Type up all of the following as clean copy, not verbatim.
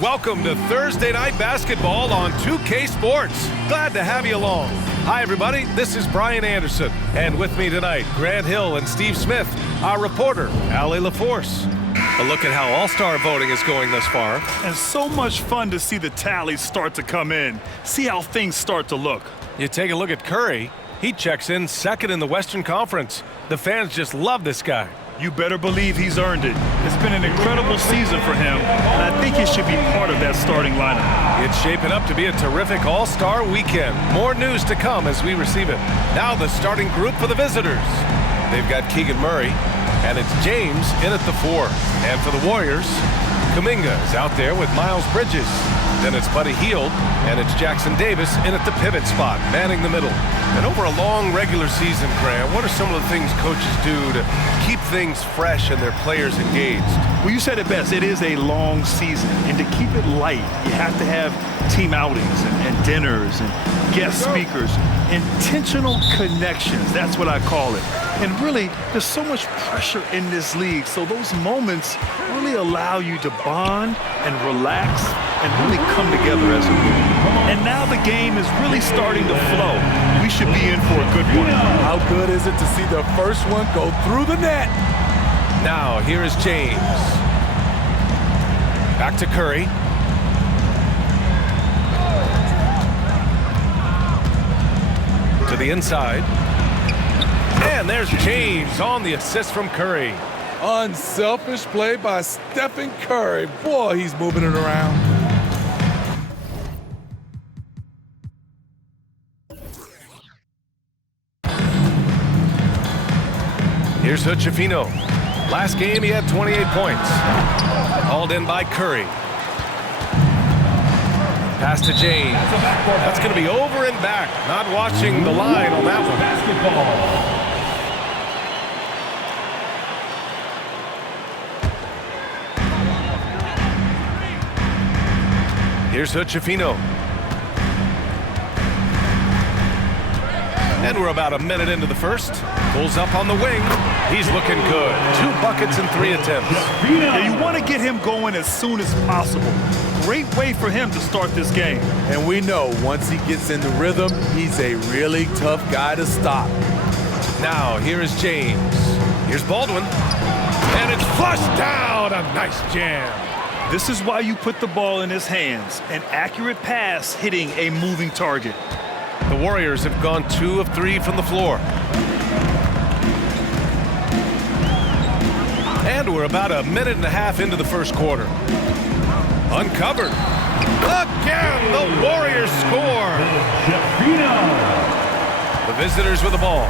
Welcome to Thursday Night Basketball on 2K Sports. Glad to have you along. Hi, everybody. This is Brian Anderson. And with me tonight, Grant Hill and Steve Smith, our reporter, Allie LaForce. A look at how All-Star voting is going thus far. And so much fun to see the tallies start to come in. See how things start to look. You take a look at Curry. He checks in second in the Western Conference. The fans just love this guy. You better believe he's earned it. It's been an incredible season for him, and I think he should be part of that starting lineup. It's shaping up to be a terrific All-Star weekend. More news to come as we receive it. Now the starting group for the visitors. They've got Keegan Murray, and it's James in at the 4. And for the Warriors, Kuminga is out there with Miles Bridges. Then it's Buddy Hield, and it's Jackson Davis in at the pivot spot, manning the middle. And over a long regular season, Grant, what are some of the things coaches do to keep things fresh and their players engaged? Well, you said it best. It is a long season, and to keep it light, you have to have team outings and dinners and guest speakers, intentional connections. That's what I call it. And really, there's so much pressure in this league, so those moments really allow you to bond and relax and really come together as a group. And now the game is really starting to flow. We should be in for a good one. How good is it to see the first one go through the net? Now, here is James. Back to Curry. To the inside. And there's James on the assist from Curry. Unselfish play by Stephen Curry. Boy, he's moving it around. Here's Hood-Schifino. Last game, he had 28 points. Hauled in by Curry. Pass to James. That's going to be over and back. Not watching the line on that one. Basketball. Here's Hood-Schifino. And we're about a minute into the first. Pulls up on the wing. He's looking good. 2 buckets and 3 attempts. Yeah, you want to get him going as soon as possible. Great way for him to start this game. And we know once he gets in the rhythm, he's a really tough guy to stop. Now, here is James. Here's Baldwin. And it's flushed down. A nice jam. This is why you put the ball in his hands. An accurate pass hitting a moving target. The Warriors have gone 2 of 3 from the floor. And we're about a minute and a half into the first quarter. Uncovered. Again, the Warriors score. The visitors with the ball.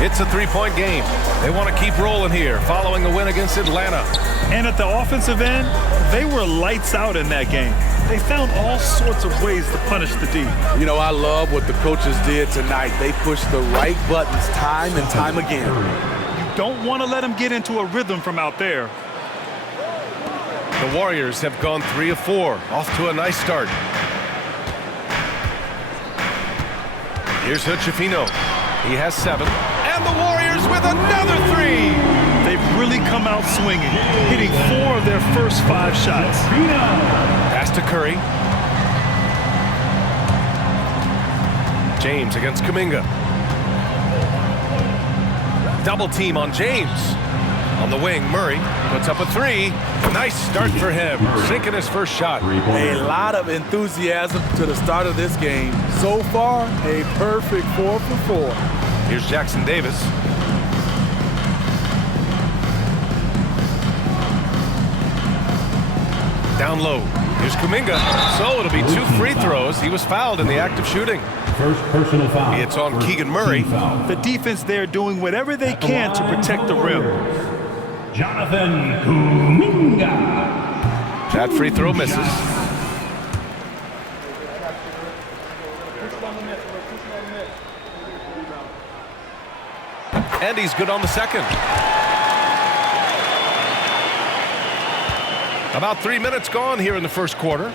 It's a 3-point game. They want to keep rolling here following a win against Atlanta. And at the offensive end, they were lights out in that game. They found all sorts of ways to punish the D. You know, I love what the coaches did tonight. They pushed the right buttons time and time again. You don't want to let them get into a rhythm from out there. The Warriors have gone 3 of 4, off to a nice start. Here's Hood-Schifino. He has 7. And the Warriors with another 3. They've really come out swinging, hitting 4 of their first 5 shots. Pass to Curry. James against Kuminga. Double team on James. On the wing, Murray puts up a 3. Nice start for him, sinking his first shot. A lot of enthusiasm to the start of this game. So far, a perfect 4 for 4. Here's Jackson Davis. Down low. Here's Kuminga. So it'll be 2 free throws. He was fouled in the act of shooting. First personal foul. It's on Keegan Murray. The defense there doing whatever they can to protect the rim. Jonathan Kuminga. That free throw misses. And he's good on the second. About 3 minutes gone here in the first quarter.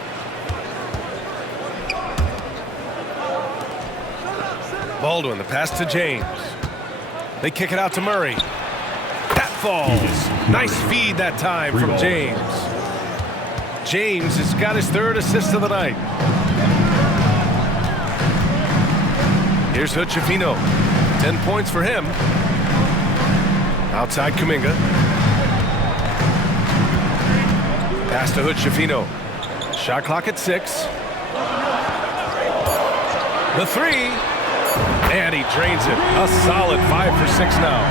Baldwin, the pass to James. They kick it out to Murray. That falls. Nice feed that time from James. James has got his 3rd assist of the night. Here's Hood-Schifino. 10 points for him. Outside Kuminga. Pass to Hood-Schifino. Shot clock at 6. The 3. And he drains it. A solid 5 for 6 now.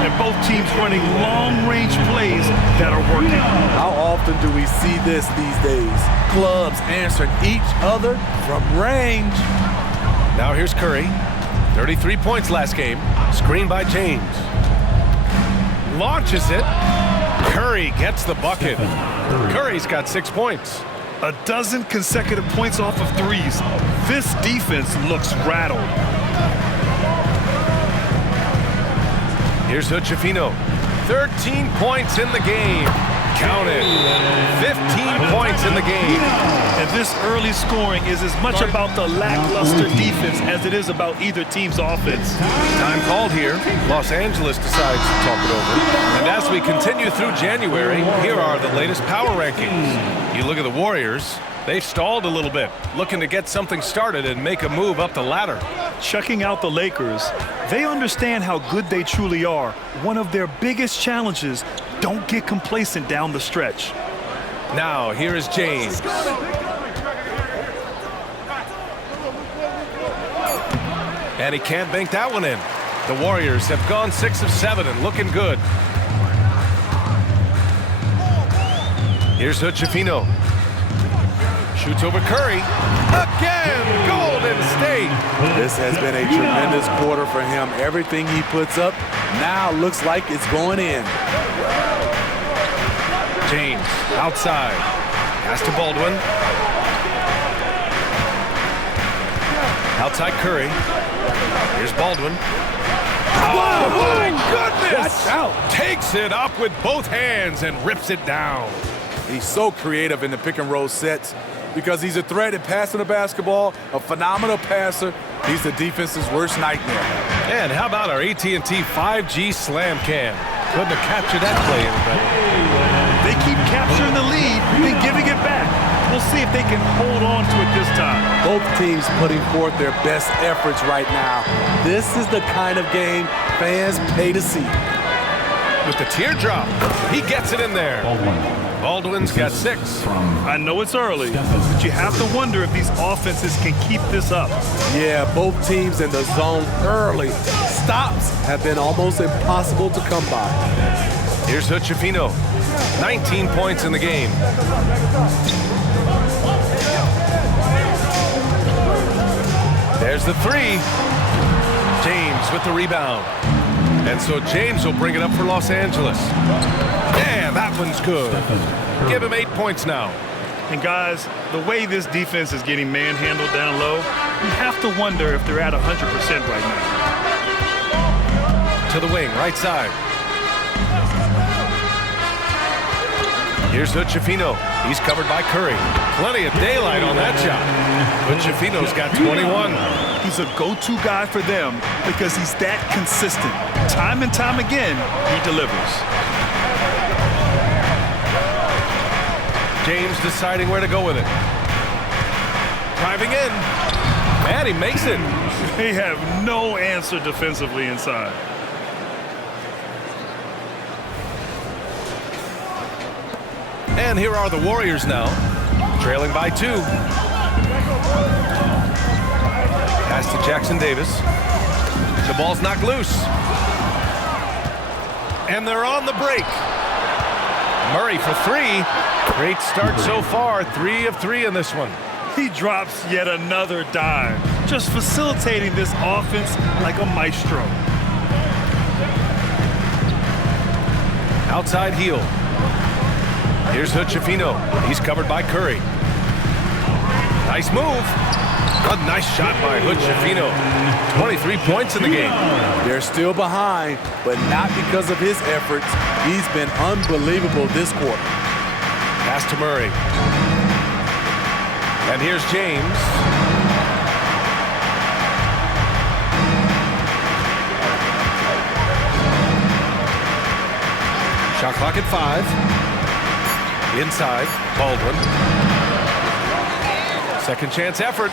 And both teams running long-range plays that are working. How often do we see this these days? Clubs answering each other from range. Now here's Curry. 33 points last game. Screen by James. Launches it. Curry gets the bucket. Curry's got 6 points. A dozen consecutive points off of threes. This defense looks rattled. Here's Hood-Schifino. 13 points in the game. Count it. 15 points in the game. And this early scoring is as much about the lackluster defense as it is about either team's offense. Time called here. Los Angeles decides to talk it over. And as we continue through January, here are the latest power rankings. You look at the Warriors. They've stalled a little bit, looking to get something started and make a move up the ladder. Checking out the Lakers, they understand how good they truly are. One of their biggest challenges, don't get complacent down the stretch. Now, here is James. And he can't bank that one in. The Warriors have gone 6 of 7 and looking good. Here's Hood-Schifino. Shoots over Curry. Again, Golden State. This has been a tremendous quarter for him. Everything he puts up now looks like it's going in. James outside. Pass to Baldwin. Outside Curry. Here's Baldwin. Oh, my goodness! Watch out. Takes it up with both hands and rips it down. He's so creative in the pick and roll sets because he's a threat at passing the basketball, a phenomenal passer. He's the defense's worst nightmare. And how about our AT&T 5G slam cam? Couldn't have captured that play any better. They keep capturing the lead, then giving it back. We'll see if they can hold on to it this time. Both teams putting forth their best efforts right now. This is the kind of game fans pay to see. With the teardrop, he gets it in there. Baldwin's got 6. I know it's early, but you have to wonder if these offenses can keep this up. Yeah, both teams in the zone early. Stops have been almost impossible to come by. Here's Hood-Schifino. 19 points in the game. There's the 3. James with the rebound. And so James will bring it up for Los Angeles. Yeah, that one's good. Give him 8 points now. And guys, the way this defense is getting manhandled down low, you have to wonder if they're at 100% right now. To the wing, right side. Here's Hood-Schifino. He's covered by Curry. Plenty of daylight on that shot. Hood-Schifino's got 21. He's a go-to guy for them because he's that consistent. Time and time again, he delivers. James deciding where to go with it. Driving in. And he makes it. They have no answer defensively inside. And here are the Warriors now, trailing by 2. Pass to Jackson Davis. The ball's knocked loose. And they're on the break. Murray for 3. Great start so far. 3 of 3 in this one. He drops yet another dime, just facilitating this offense like a maestro. Outside heel. Here's Hood-Schifino. He's covered by Curry. Nice move. A nice shot by Hood-Schifino. 23 points in the game. They're still behind, but not because of his efforts. He's been unbelievable this quarter. Pass to Murray. And here's James. Shot clock at 5. Inside, Baldwin. Second chance effort.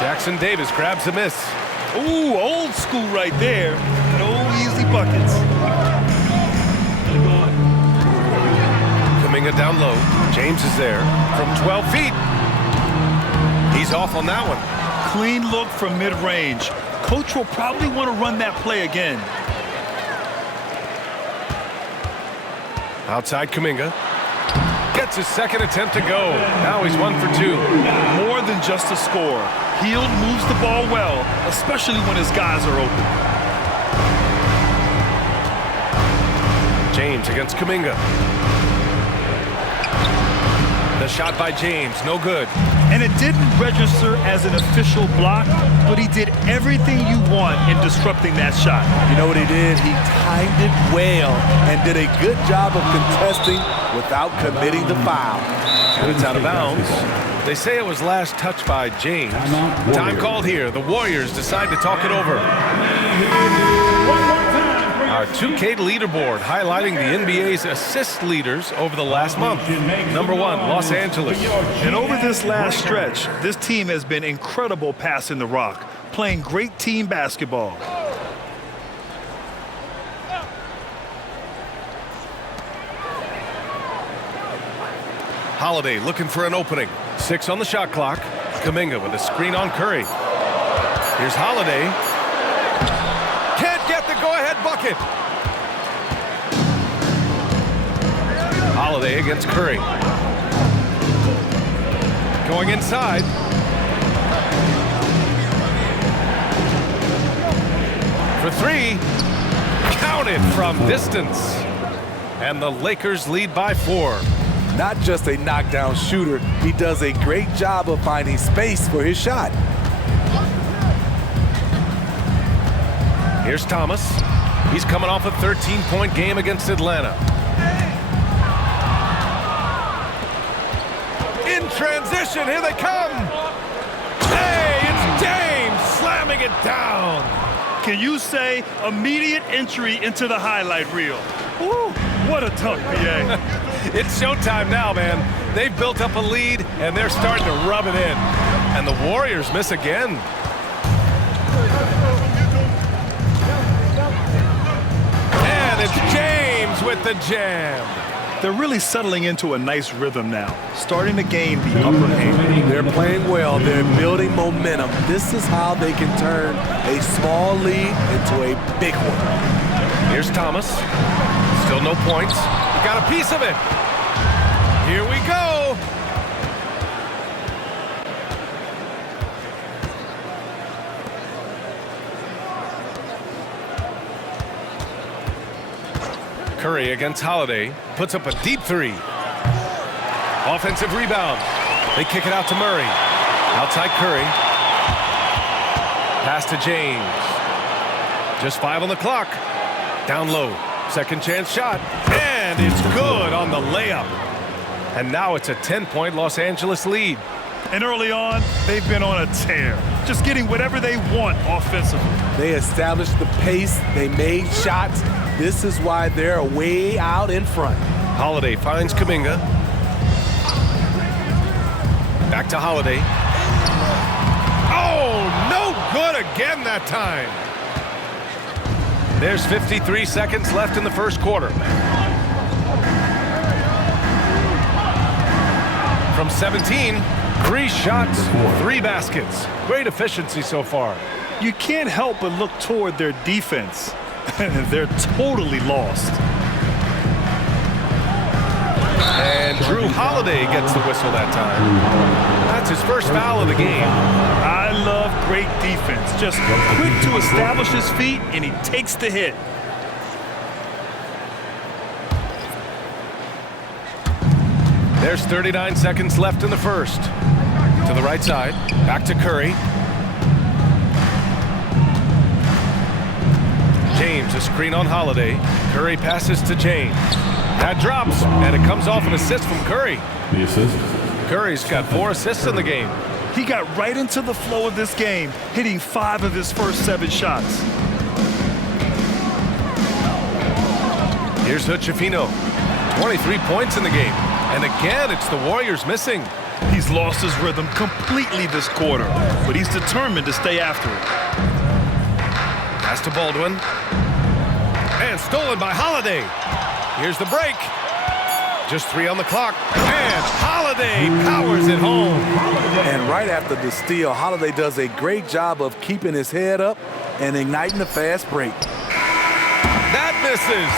Jackson Davis grabs the miss. Ooh, old school right there. No easy buckets. Kuminga down low. James is there from 12 feet. He's off on that one. Clean look from mid-range. Coach will probably want to run that play again. Outside Kuminga. Gets his second attempt to go. Now he's 1 for 2. More than just a score. Hield moves the ball well, especially when his guys are open. James against Kuminga. The shot by James, no good. And it didn't register as an official block, but he did everything you want in disrupting that shot. You know what he did? He timed it well and did a good job of contesting without committing the foul. And it's out of bounds. They say it was last touched by James. Time called here. The Warriors decide to talk it over. Our 2K leaderboard highlighting the NBA's assist leaders over the last month. Number 1, Los Angeles. And over this last stretch, this team has been incredible passing the rock, playing great team basketball. Holiday looking for an opening. 6 on the shot clock. Kuminga with a screen on Curry. Here's Holiday. Can't get the go-ahead bucket. Holiday against Curry. Going inside. For 3. Counted from distance. And the Lakers lead by 4. Not just a knockdown shooter, he does a great job of finding space for his shot. Here's Thomas. He's coming off a 13-point game against Atlanta. In transition, here they come. Hey, it's James slamming it down. Can you say immediate entry into the highlight reel? Woo, what a dunk, BA. It's showtime now, man. They've built up a lead, and they're starting to rub it in. And the Warriors miss again. And it's James with the jam. They're really settling into a nice rhythm now, starting to gain the upper hand. They're playing well. They're building momentum. This is how they can turn a small lead into a big one. Here's Thomas. Still no points. Got a piece of it. Here we go. Curry against Holiday. Puts up a deep 3. Offensive rebound. They kick it out to Murray. Outside Curry. Pass to James. Just 5 on the clock. Down low. Second chance shot. And it's good on the layup. And now it's a 10-point Los Angeles lead. And early on, they've been on a tear, just getting whatever they want offensively. They established the pace. They made shots. This is why they're way out in front. Holiday finds Kuminga. Back to Holiday. Oh, no good again that time. There's 53 seconds left in the first quarter. From 17, 3 shots, 3 baskets. Great efficiency so far. You can't help but look toward their defense. They're totally lost. And Drew Holiday gets the whistle that time. That's his first foul of the game. I love great defense. Just quick to establish his feet, and he takes the hit. There's 39 seconds left in the first. To the right side, back to Curry. James, a screen on Holiday. Curry passes to James. That drops, and it comes off an assist from Curry. The assist. Curry's got 4 assists in the game. He got right into the flow of this game, hitting 5 of his first 7 shots. Here's Hood-Schifino. 23 points in the game. And again, it's the Warriors missing. He's lost his rhythm completely this quarter, but he's determined to stay after it. Pass to Baldwin. And stolen by Holiday. Here's the break. Just 3 on the clock. And Holiday powers it home. And right after the steal, Holiday does a great job of keeping his head up and igniting the fast break. That misses.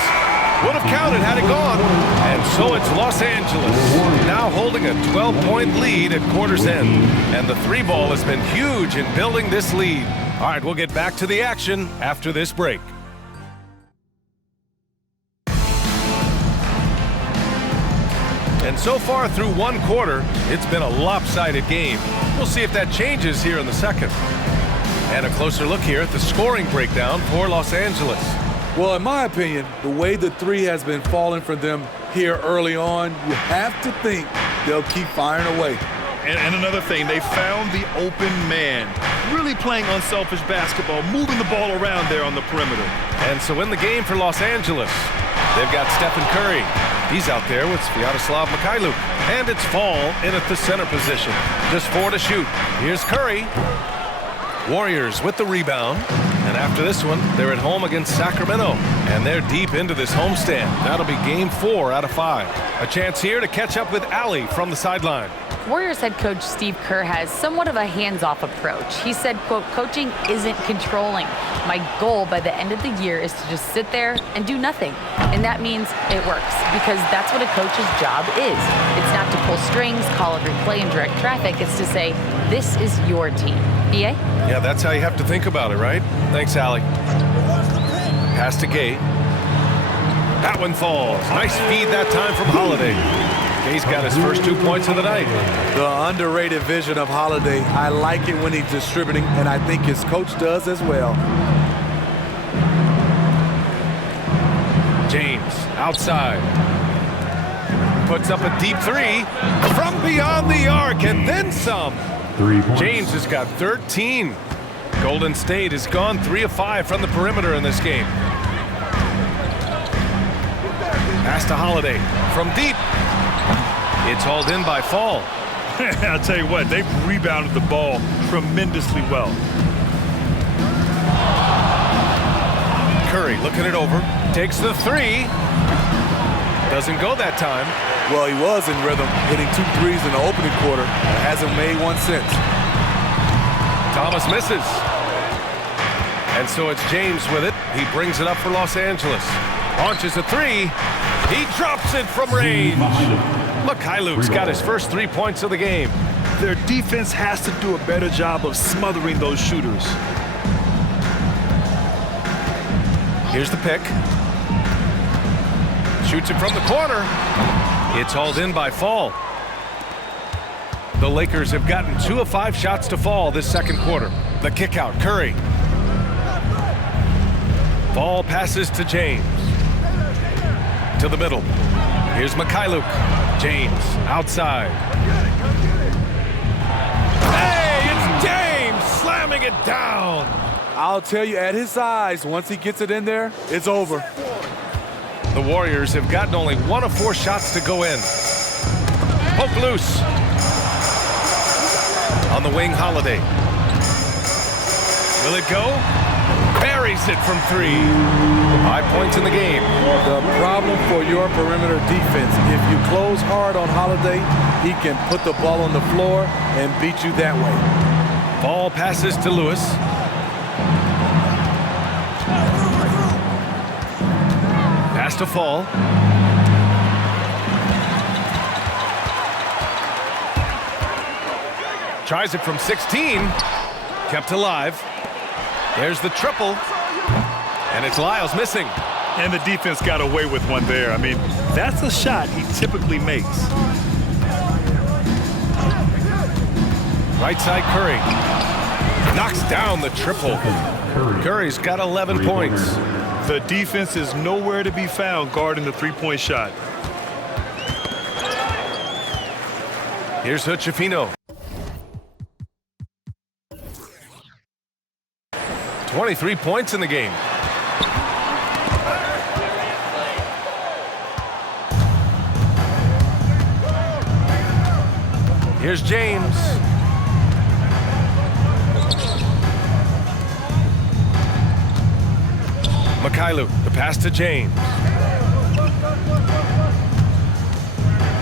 Would have counted had it gone. And so it's Los Angeles now holding a 12-point lead at quarter's end. And the 3-ball has been huge in building this lead. All right, we'll get back to the action after this break. And so far through 1 quarter, it's been a lopsided game. We'll see if that changes here in the second. And a closer look here at the scoring breakdown for Los Angeles. Well, in my opinion, the way the 3 has been falling for them here early on, you have to think they'll keep firing away. And another thing, they found the open man. Really playing unselfish basketball, moving the ball around there on the perimeter. And so in the game for Los Angeles, they've got Stephen Curry. He's out there with Sviatoslav Mikhailuk. And it's Fall in at the center position. Just 4 to shoot. Here's Curry. Warriors with the rebound. And after this one, they're at home against Sacramento. And they're deep into this homestand. That'll be game 4 out of 5. A chance here to catch up with Allie from the sideline. Warriors head coach Steve Kerr has somewhat of a hands-off approach. He said, quote, coaching isn't controlling. My goal by the end of the year is to just sit there and do nothing. And that means it works because that's what a coach's job is. It's not to pull strings, call every play, and direct traffic. It's to say, this is your team. BA? Yeah, that's how you have to think about it, right? Thanks, Allie. Pass to Gay. That one falls. Nice feed that time from Holiday. Gay's got his first 2 points of the night. The underrated vision of Holiday. I like it when he's distributing, and I think his coach does as well. James outside. Puts up a deep 3 from beyond the arc and then some. 3 points. James has got 13. Golden State has gone 3 of 5 from the perimeter in this game. Pass to Holiday from deep. It's hauled in by Fall. I'll tell you what, they've rebounded the ball tremendously well. Curry looking it over. Takes the 3. Doesn't go that time. Well, he was in rhythm, hitting 2 threes in the opening quarter. Hasn't made one since. Thomas misses. And so it's James with it. He brings it up for Los Angeles. Launches a 3. He drops it from range. Mikhailuk's got his first 3 points of the game. Their defense has to do a better job of smothering those shooters. Here's the pick. Shoots it from the corner. It's hauled in by Fall. The Lakers have gotten 2 of 5 shots to fall this second quarter. The kick out, Curry. Fall passes to James. To the middle. Here's Mikhailuk. James outside. Hey, it's James slamming it down. I'll tell you, at his size, once he gets it in there, it's over. The Warriors have gotten only 1 of 4 shots to go in. Poke loose. On the wing, Holiday. Will it go? Buries it from 3. 5 points in the game. The problem for your perimeter defense, if you close hard on Holiday, he can put the ball on the floor and beat you that way. Ball passes to Lewis. Pass to Fall. Tries it from 16. Kept alive. There's the triple. And it's Lyles missing. And the defense got away with one there. I mean, that's a shot he typically makes. Right side, Curry. Knocks down the triple. Curry's got 11 points. The defense is nowhere to be found guarding the three-point shot. Here's Hood-Schifino. 23 points in the game. Here's James. Mikhailuk, the pass to James.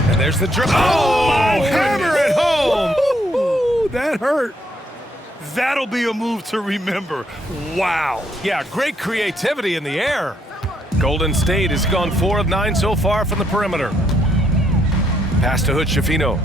And there's the dribble. Oh, hammer it home. Ooh, that hurt. That'll be a move to remember. Wow. Yeah, great creativity in the air. Golden State has gone 4 of 9 so far from the perimeter. Pass to Hood-Schifino.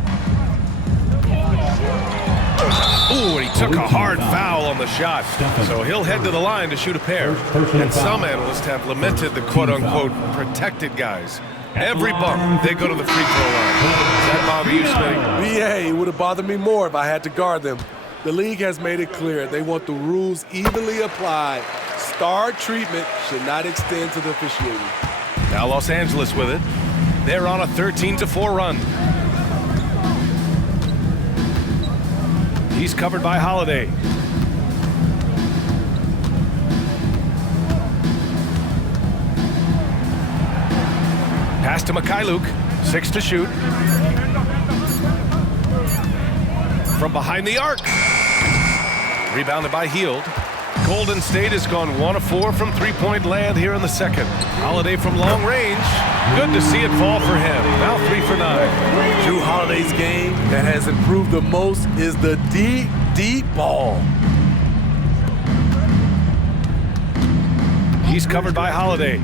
Ooh, and he took a hard foul on the shot. So he'll head to the line to shoot a pair. And some analysts have lamented the quote-unquote protected guys. Every bump, they go to the free throw line. Does that bother you, Smitty? BA, it would have bothered me more if I had to guard them. The league has made it clear they want the rules evenly applied. Star treatment should not extend to the officiating. Now Los Angeles with it. They're on a 13-4 run. He's covered by Holiday. Pass to Mikhailuk. 6 to shoot. From behind the arc. Rebounded by Hield. Golden State has gone 1 of 4 from three-point land here in the second. Holiday from long range. Good to see it fall for him. Now 3 for 9. Drew Holiday's game that has improved the most is the deep ball. He's covered by Holiday.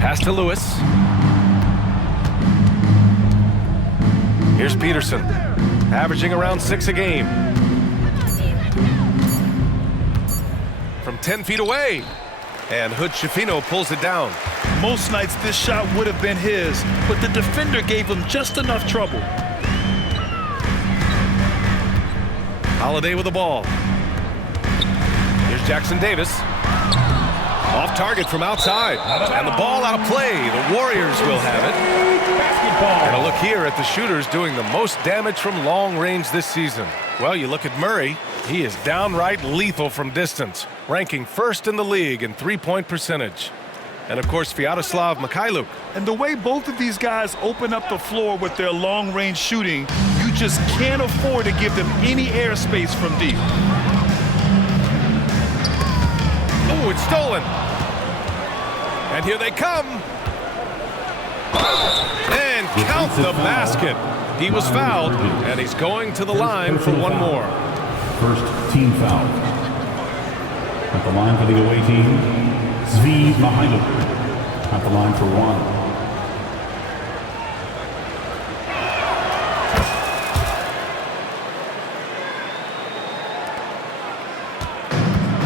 Pass to Lewis. Here's Peterson, averaging around 6 a game. From 10 feet away. And Hood-Schifino pulls it down. Most nights this shot would have been his, but the defender gave him just enough trouble. Holiday with the ball. Here's Jackson Davis. Off target from outside. And the ball out of play. The Warriors will have it. And a look here at the shooters doing the most damage from long range this season. Well, you look at Murray. He is downright lethal from distance, ranking first in the league in three-point percentage. And, of course, Sviatoslav Mikhailuk. And the way both of these guys open up the floor with their long-range shooting, you just can't afford to give them any airspace from deep. Oh, it's stolen. And here they come. And count the basket. He was fouled, and he's going to the line for one more. First team foul. At the line for the away team, Zvi Mikhailuk. At the line for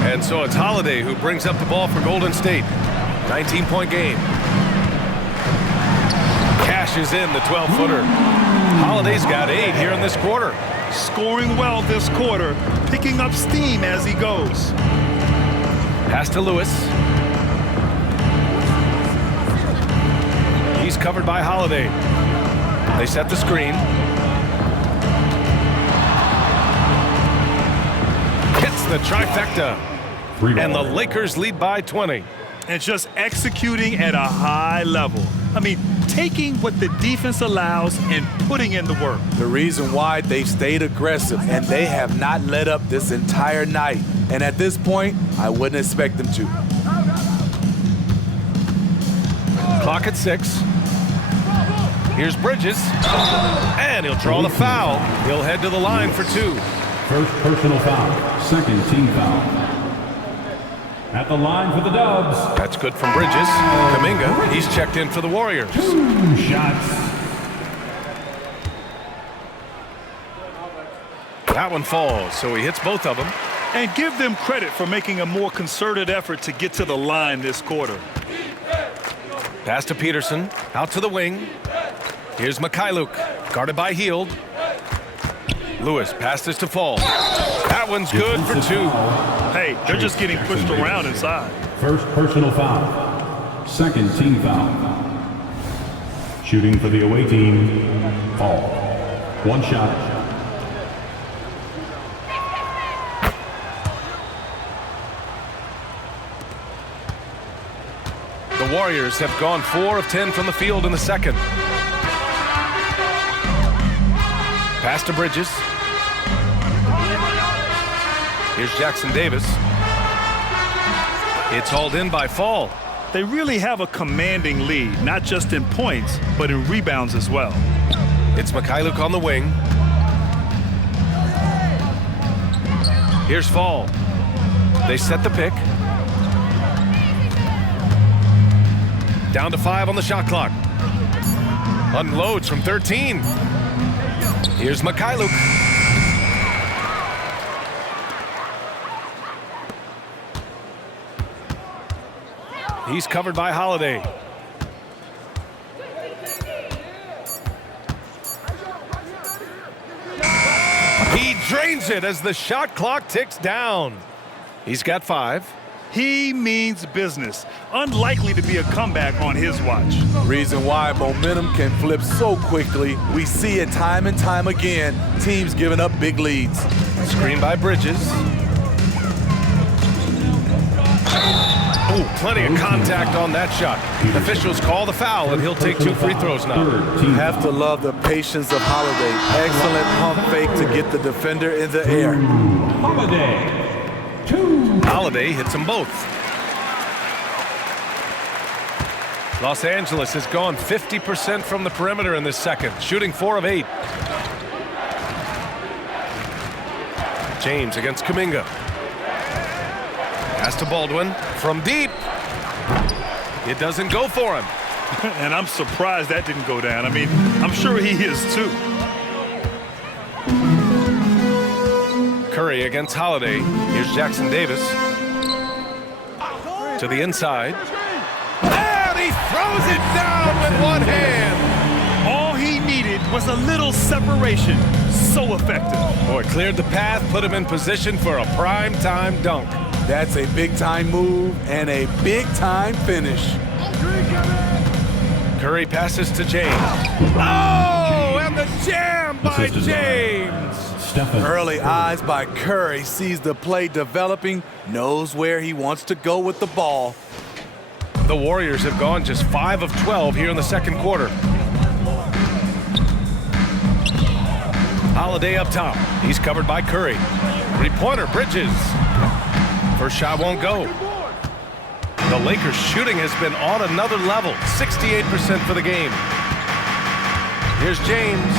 1. And so it's Holiday who brings up the ball for Golden State. 19-point game. Cashes in the 12-footer. Holiday's got 8 here in this quarter. Scoring well this quarter, picking up steam as he goes. Pass to Lewis. He's covered by Holiday. They set the screen. Hits the trifecta. And the Lakers lead by 20. And just executing at a high level. I mean, taking what the defense allows and putting in the work. The reason why they've stayed aggressive, and they have not let up this entire night. And at this point, I wouldn't expect them to. Clock at 6. Here's Bridges. And he'll draw the foul. He'll head to the line for 2. First personal foul. Second team foul. At the line for the Dubs. That's good from Bridges. Kuminga, he's checked in for the Warriors. 2 shots. That one falls, so he hits both of them. And give them credit for making a more concerted effort to get to the line this quarter. Pass to Peterson, out to the wing. Here's Mikhailuk, guarded by Hield. Lewis passes to Fall. That one's good for 2. Hey, they're just getting pushed around inside. First personal foul. Second team foul. Shooting for the away team, Fall. 1 shot. The Warriors have gone 4 of 10 from the field in the second. Pass to Bridges. Here's Jackson Davis. It's hauled in by Fall. They really have a commanding lead, not just in points, but in rebounds as well. It's Mikhailuk on the wing. Here's Fall. They set the pick. Down to 5 on the shot clock. Unloads from 13. Here's Mikhailuk. He's covered by Holiday. He drains it as the shot clock ticks down. He's got 5. He means business. Unlikely to be a comeback on his watch. Reason why momentum can flip so quickly. We see it time and time again. Teams giving up big leads. Screen by Bridges. Oh, plenty of contact on that shot. Officials call the foul, and he'll take 2 free throws now. Have to love the patience of Holiday. Excellent pump fake to get the defender in the air. Holiday. 2. Holiday hits them both. Los Angeles has gone 50% from the perimeter in this second, shooting 4 of 8. James against Kuminga. Pass to Baldwin from deep. It doesn't go for him. And I'm surprised that didn't go down. I mean, I'm sure he is too. Curry against Holiday. Here's Jackson Davis. To the inside. And he throws it down with one hand. All he needed was a little separation. So effective. Boy, cleared the path, put him in position for a prime-time dunk. That's a big-time move and a big-time finish. Curry passes to James. Oh, and the jam by James. Stephen. Early eyes by Curry, sees the play developing, knows where he wants to go with the ball. The Warriors have gone just 5 of 12 here in the second quarter. Holiday up top. He's covered by Curry. Three-pointer, Bridges. First shot won't go. The Lakers' shooting has been on another level. 68% for the game. Here's James.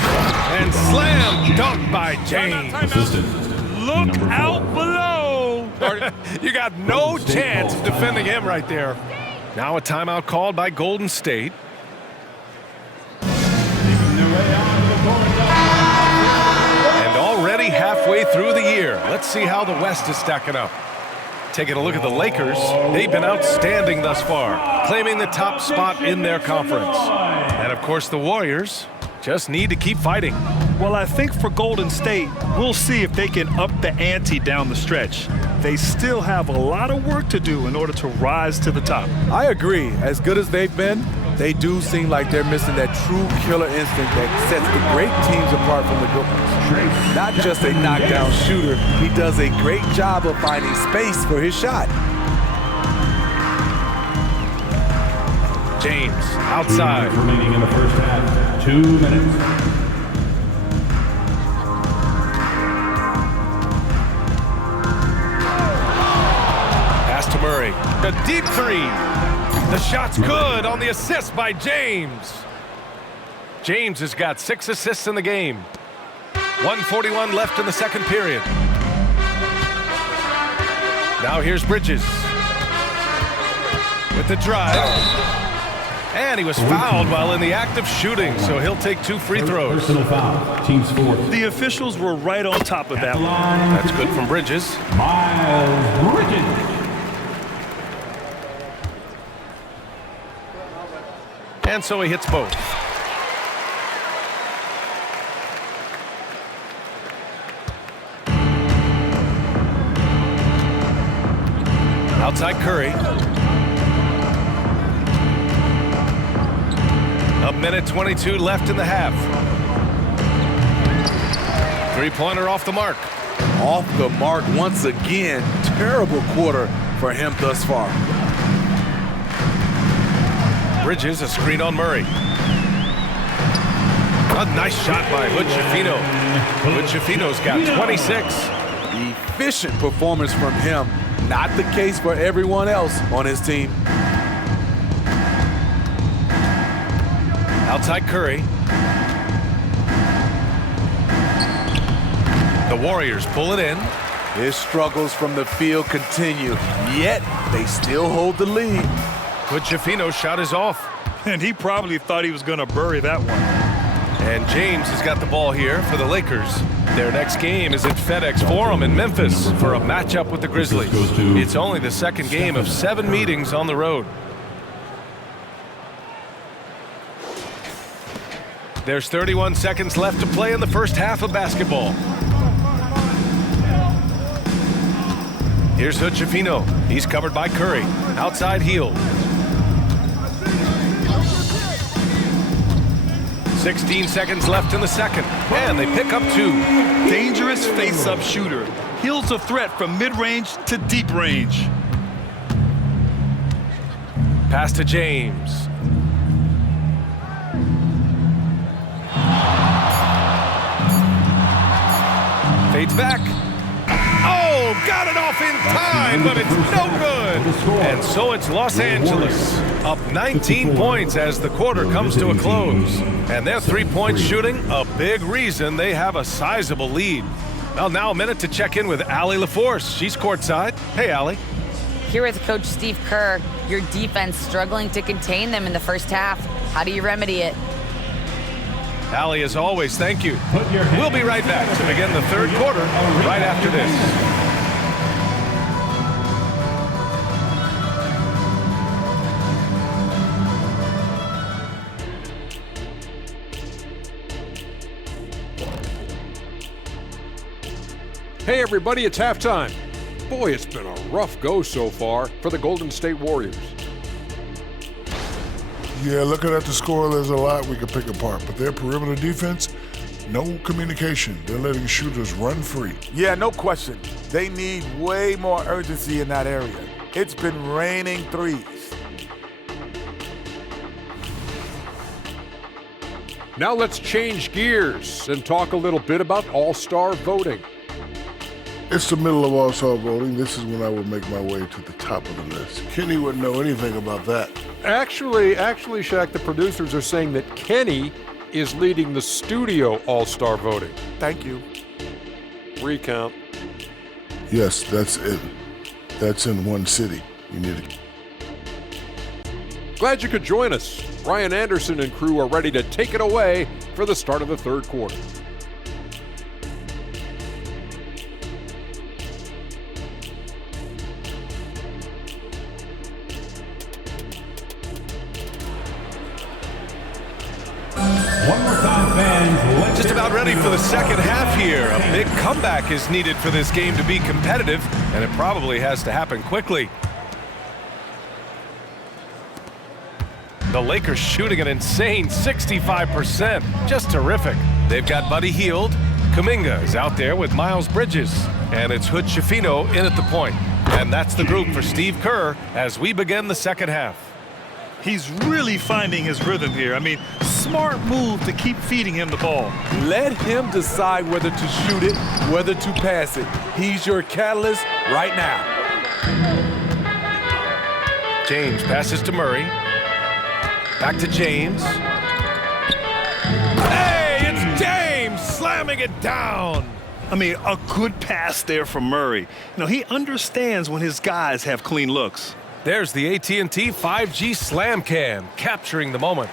And slam dunk by James. Look out below. You got no chance of defending him right there. Now a timeout called by Golden State. And already halfway through the year. Let's see how the West is stacking up. Taking a look at the Lakers, they've been outstanding thus far, claiming the top spot in their conference. And of course the Warriors just need to keep fighting. Well, I think for Golden State, we'll see if they can up the ante down the stretch. They still have a lot of work to do in order to rise to the top. I agree. As good as they've been, they do seem like they're missing that true killer instinct that sets the great teams apart from the good ones. Not just a knockdown shooter, he does a great job of finding space for his shot. James outside. 2 minutes remaining in the first half. 2 minutes. Pass to Murray. A deep 3. The shot's good on the assist by James. James has got 6 assists in the game. 1:41 left in the second period. Now here's Bridges with the drive. And he was fouled while in the act of shooting, so he'll take 2 free throws. Personal foul. Team's fourth. The officials were right on top of that one. That's good from Bridges. Miles Bridges. And so he hits both. Outside Curry. A minute 22 left in the half. Three-pointer off the mark. Off the mark once again. Terrible quarter for him thus far. Bridges, a screen on Murray. A nice shot by Hood Schifino. Chifino's got 26. Efficient performance from him. Not the case for everyone else on his team. Outside Curry. The Warriors pull it in. His struggles from the field continue, yet they still hold the lead. Chifino's shot is off. And he probably thought he was going to bury that one. And James has got the ball here for the Lakers. Their next game is at FedEx Forum in Memphis for a matchup with the Grizzlies. It's only the second game of 7 meetings on the road. There's 31 seconds left to play in the first half of basketball. Here's Chifino. He's covered by Curry. Outside Hield. 16 seconds left in the second, and they pick up 2. Dangerous face-up shooter. Hield's a threat from mid-range to deep range. Pass to James. Fades back. Oh, got it off in time, but it's no good. And so it's Los Angeles up 19 points as the quarter comes to a close. And their three-point shooting, a big reason they have a sizable lead. Well, now a minute to check in with Allie LaForce. She's courtside. Hey, Allie. Here with Coach Steve Kerr, your defense struggling to contain them in the first half. How do you remedy it? Allie, as always, thank you. We'll be right back to begin the third quarter right after this. Hey everybody, it's halftime. Boy, it's been a rough go so far for the Golden State Warriors. Yeah, looking at the score, there's a lot we could pick apart, but their perimeter defense, no communication. They're letting shooters run free. Yeah, no question. They need way more urgency in that area. It's been raining threes. Now let's change gears and talk a little bit about All-Star voting. It's the middle of All-Star voting. This is when I would make my way to the top of the list. Kenny wouldn't know anything about that. Actually, Shaq, the producers are saying that Kenny is leading the studio All-Star voting. Thank you. Recount. Yes, that's it. That's in one city. You need to... Glad you could join us. Ryan Anderson and crew are ready to take it away for the start of the third quarter. Just about ready for the second half here. A big comeback is needed for this game to be competitive, and it probably has to happen quickly. The Lakers shooting an insane 65%. Just terrific. They've got Buddy Hield. Kuminga is out there with Miles Bridges. And it's Chifino in at the point. And that's the group for Steve Kerr as we begin the second half. He's really finding his rhythm here. I mean, smart move to keep feeding him the ball. Let him decide whether to shoot it, whether to pass it. He's your catalyst right now. James passes to Murray. Back to James. Hey, it's James slamming it down. I mean, a good pass there from Murray. You know, he understands when his guys have clean looks. There's the AT&T 5G Slam Cam, capturing the moment.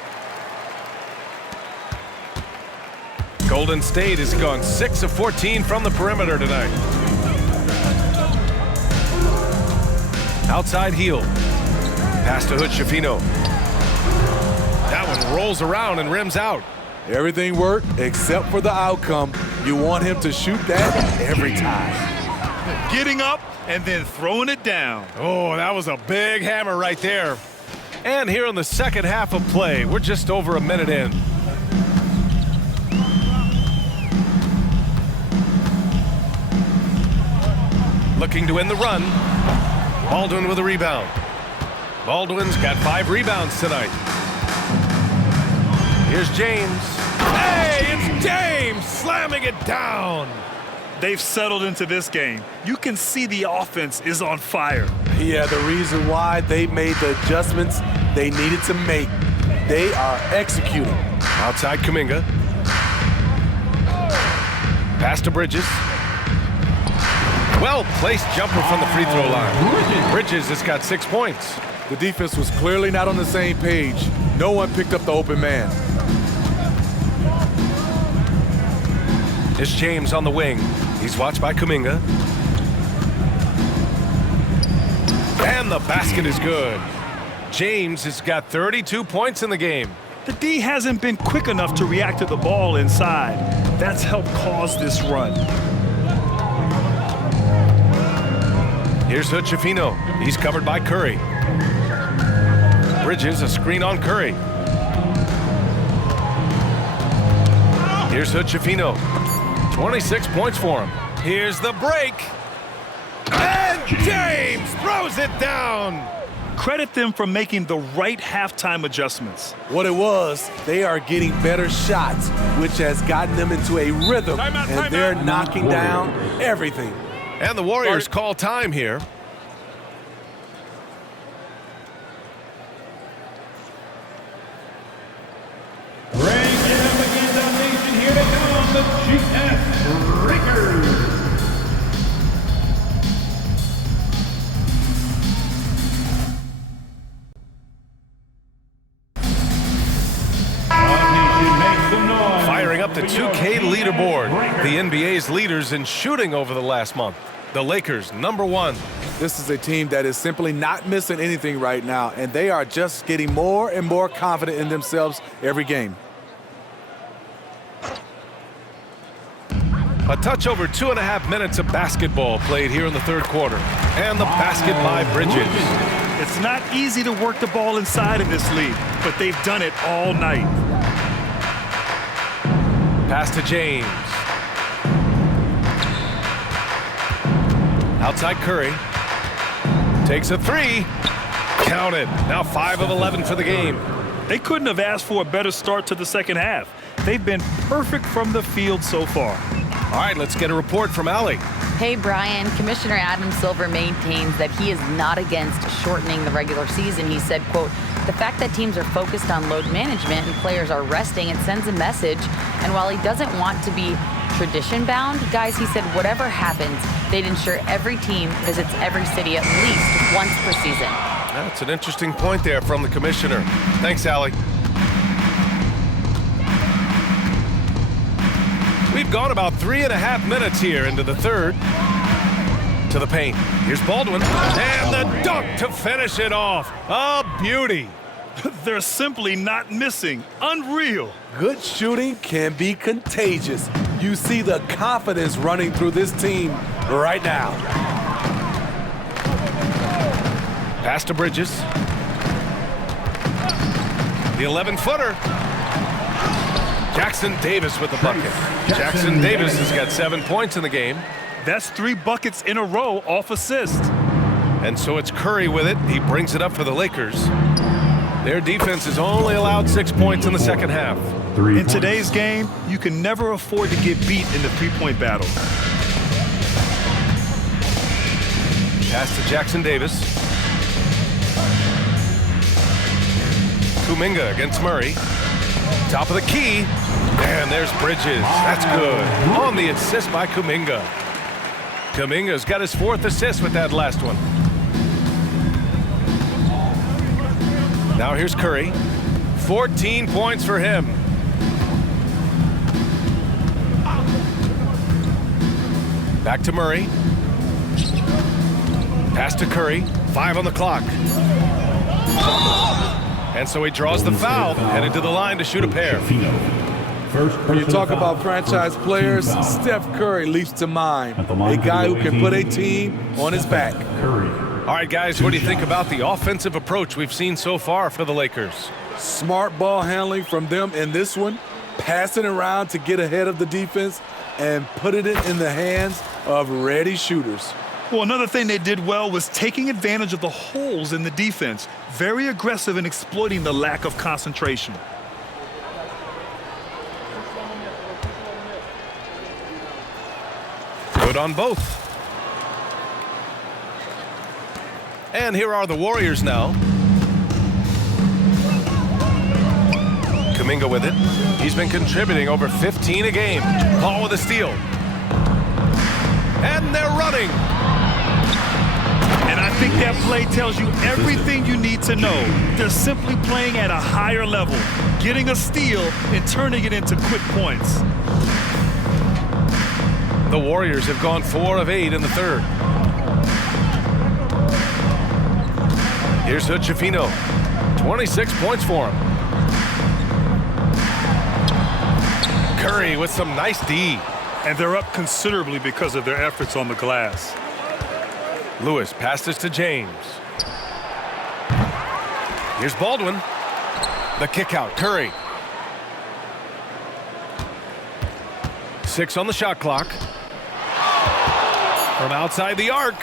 Golden State has gone 6 of 14 from the perimeter tonight. Outside Hield. Pass to Chifino. That one rolls around and rims out. Everything worked except for the outcome. You want him to shoot that every time. Getting up and then throwing it down. Oh, that was a big hammer right there. And here in the second half of play, we're just over a minute in. Looking to win the run. Baldwin with a rebound. Baldwin's got 5 rebounds tonight. Here's James. Hey, it's James slamming it down. They've settled into this game. You can see the offense is on fire. Yeah, the reason why they made the adjustments they needed to make. They are executing. Outside Kuminga. Pass to Bridges. Well-placed jumper from the free throw line. Bridges has got 6 points. The defense was clearly not on the same page. No one picked up the open man. It's James on the wing. He's watched by Kuminga. And the basket is good. James has got 32 points in the game. The D hasn't been quick enough to react to the ball inside. That's helped cause this run. Here's Hood-Schifino. He's covered by Curry. Bridges, a screen on Curry. Here's Hood-Schifino. 26 points for him. Here's the break. And James throws it down. Credit them for making the right halftime adjustments. What it was, they are getting better shots, which has gotten them into a rhythm, and they're knocking down everything. And the Warriors call time here. Firing up the 2K leaderboard. The NBA's leaders in shooting over the last month. The Lakers, #1. This is a team that is simply not missing anything right now, and they are just getting more and more confident in themselves every game. A touch over 2.5 minutes of basketball played here in the third quarter. And the basket by Bridges. It's not easy to work the ball inside in this league, but they've done it all night. Pass to James. Outside Curry. Takes a three. Counted. Now 5 of 11 for the game. They couldn't have asked for a better start to the second half. They've been perfect from the field so far. All right, let's get a report from Allie. Hey, Brian. Commissioner Adam Silver maintains that he is not against shortening the regular season. He said, quote, "The fact that teams are focused on load management and players are resting, it sends a message. And while he doesn't want to be tradition-bound, guys, he said whatever happens, they'd ensure every team visits every city at least once per season." That's an interesting point there from the commissioner. Thanks, Allie. We've gone about 3.5 minutes here into the third. To the paint. Here's Baldwin. And the dunk to finish it off. A beauty. They're simply not missing. Unreal. Good shooting can be contagious. You see the confidence running through this team right now. Pass to Bridges. The 11-footer. Jackson Davis with the bucket. Jackson Davis has got 7 points in the game. That's 3 buckets in a row off assist. And so it's Curry with it. He brings it up for the Lakers. Their defense has only allowed 6 points in the second half. In today's game, you can never afford to get beat in the three-point battle. Pass to Jackson Davis. Kuminga against Murray. Top of the key. And there's Bridges. That's good. On the assist by Kuminga. Kuminga's got his 4th assist with that last one. Now here's Curry. 14 points for him. Back to Murray. Pass to Curry. 5 on the clock. And so he draws the foul, headed to the line to shoot a pair. When you talk about franchise players, Steph Curry leaps to mind. A guy who can put a team on his back. All right, guys, what do you think about the offensive approach we've seen so far for the Lakers? Smart ball handling from them in this one, passing around to get ahead of the defense and putting it in the hands of ready shooters. Well, another thing they did well was taking advantage of the holes in the defense. Very aggressive in exploiting the lack of concentration. Good on both. And here are the Warriors now. Kuminga with it. He's been contributing over 15 a game. Paul with a steal. And they're running. And I think that play tells you everything you need to know. They're simply playing at a higher level, getting a steal and turning it into quick points. The Warriors have gone 4 of 8 in the third. Here's Hood-Schifino. 26 points for him. Curry with some nice D. And they're up considerably because of their efforts on the glass. Lewis passes to James. Here's Baldwin. The kick out. Curry. 6 on the shot clock. From outside the arc.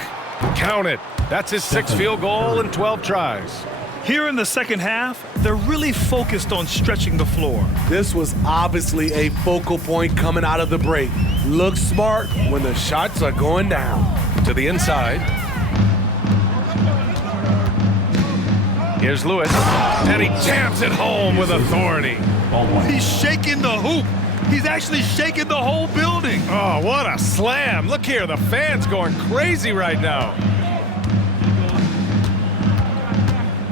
Count it. That's his 6th field goal in 12 tries. Here in the second half, they're really focused on stretching the floor. This was obviously a focal point coming out of the break. Look smart when the shots are going down. To the inside. Here's Lewis. And he jams it home with authority. He's shaking the hoop. He's actually shaking the whole building. Oh, what a slam. Look here, the fans going crazy right now.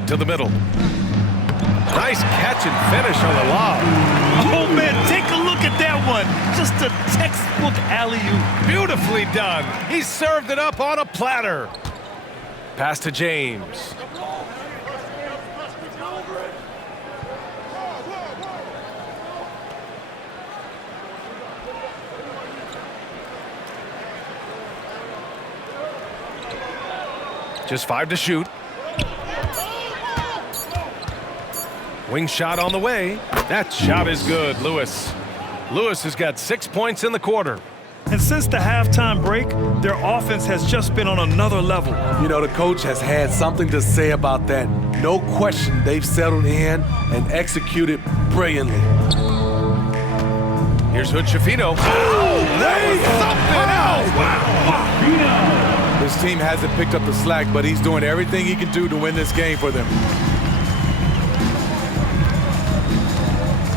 To the middle. Nice catch and finish on the lob. Oh, man, take a look at that one. Just a textbook alley-oop. Beautifully done. He served it up on a platter. Pass to James. Just 5 to shoot. Wing shot on the way. That shot is good, Lewis. Lewis has got 6 points in the quarter. And since the halftime break, their offense has just been on another level. You know, the coach has had something to say about that. No question, they've settled in and executed brilliantly. Here's Hood-Schifino. Oh, that was something else. Wow. His team hasn't picked up the slack, but he's doing everything he can do to win this game for them.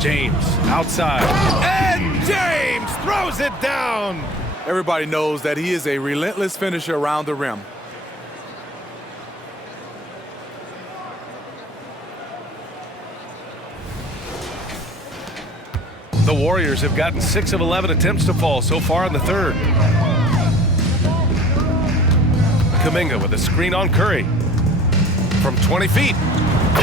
James outside. And James throws it down. Everybody knows that he is a relentless finisher around the rim. The Warriors have gotten 6 of 11 attempts to fall so far in the third. Kuminga with a screen on Curry. From 20 feet.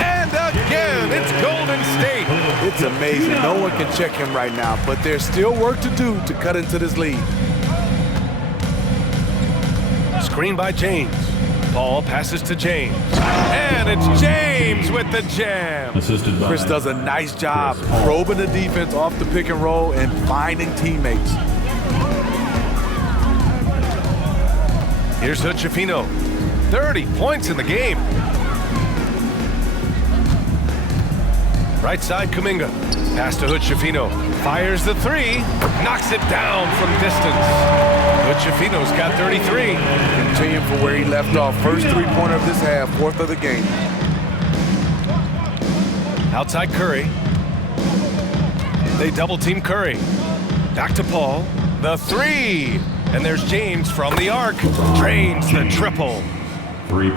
And again, it's Golden State. It's amazing. No one can check him right now, but there's still work to do to cut into this lead. Screen by James. Paul passes to James. And it's James with the jam. Assisted by Chris does a nice job probing the defense off the pick and roll and finding teammates. Here's Hood-Schifino. 30 points in the game. Right side, Kuminga. Pass to Hood-Schifino. Fires the 3. Knocks it down from distance. Hood-Schifino's got 33. Continuing from where he left off. First three-pointer of this half, 4th of the game. Outside Curry. They double-team Curry. Back to Paul. The 3. And there's James from the arc. Drains the triple.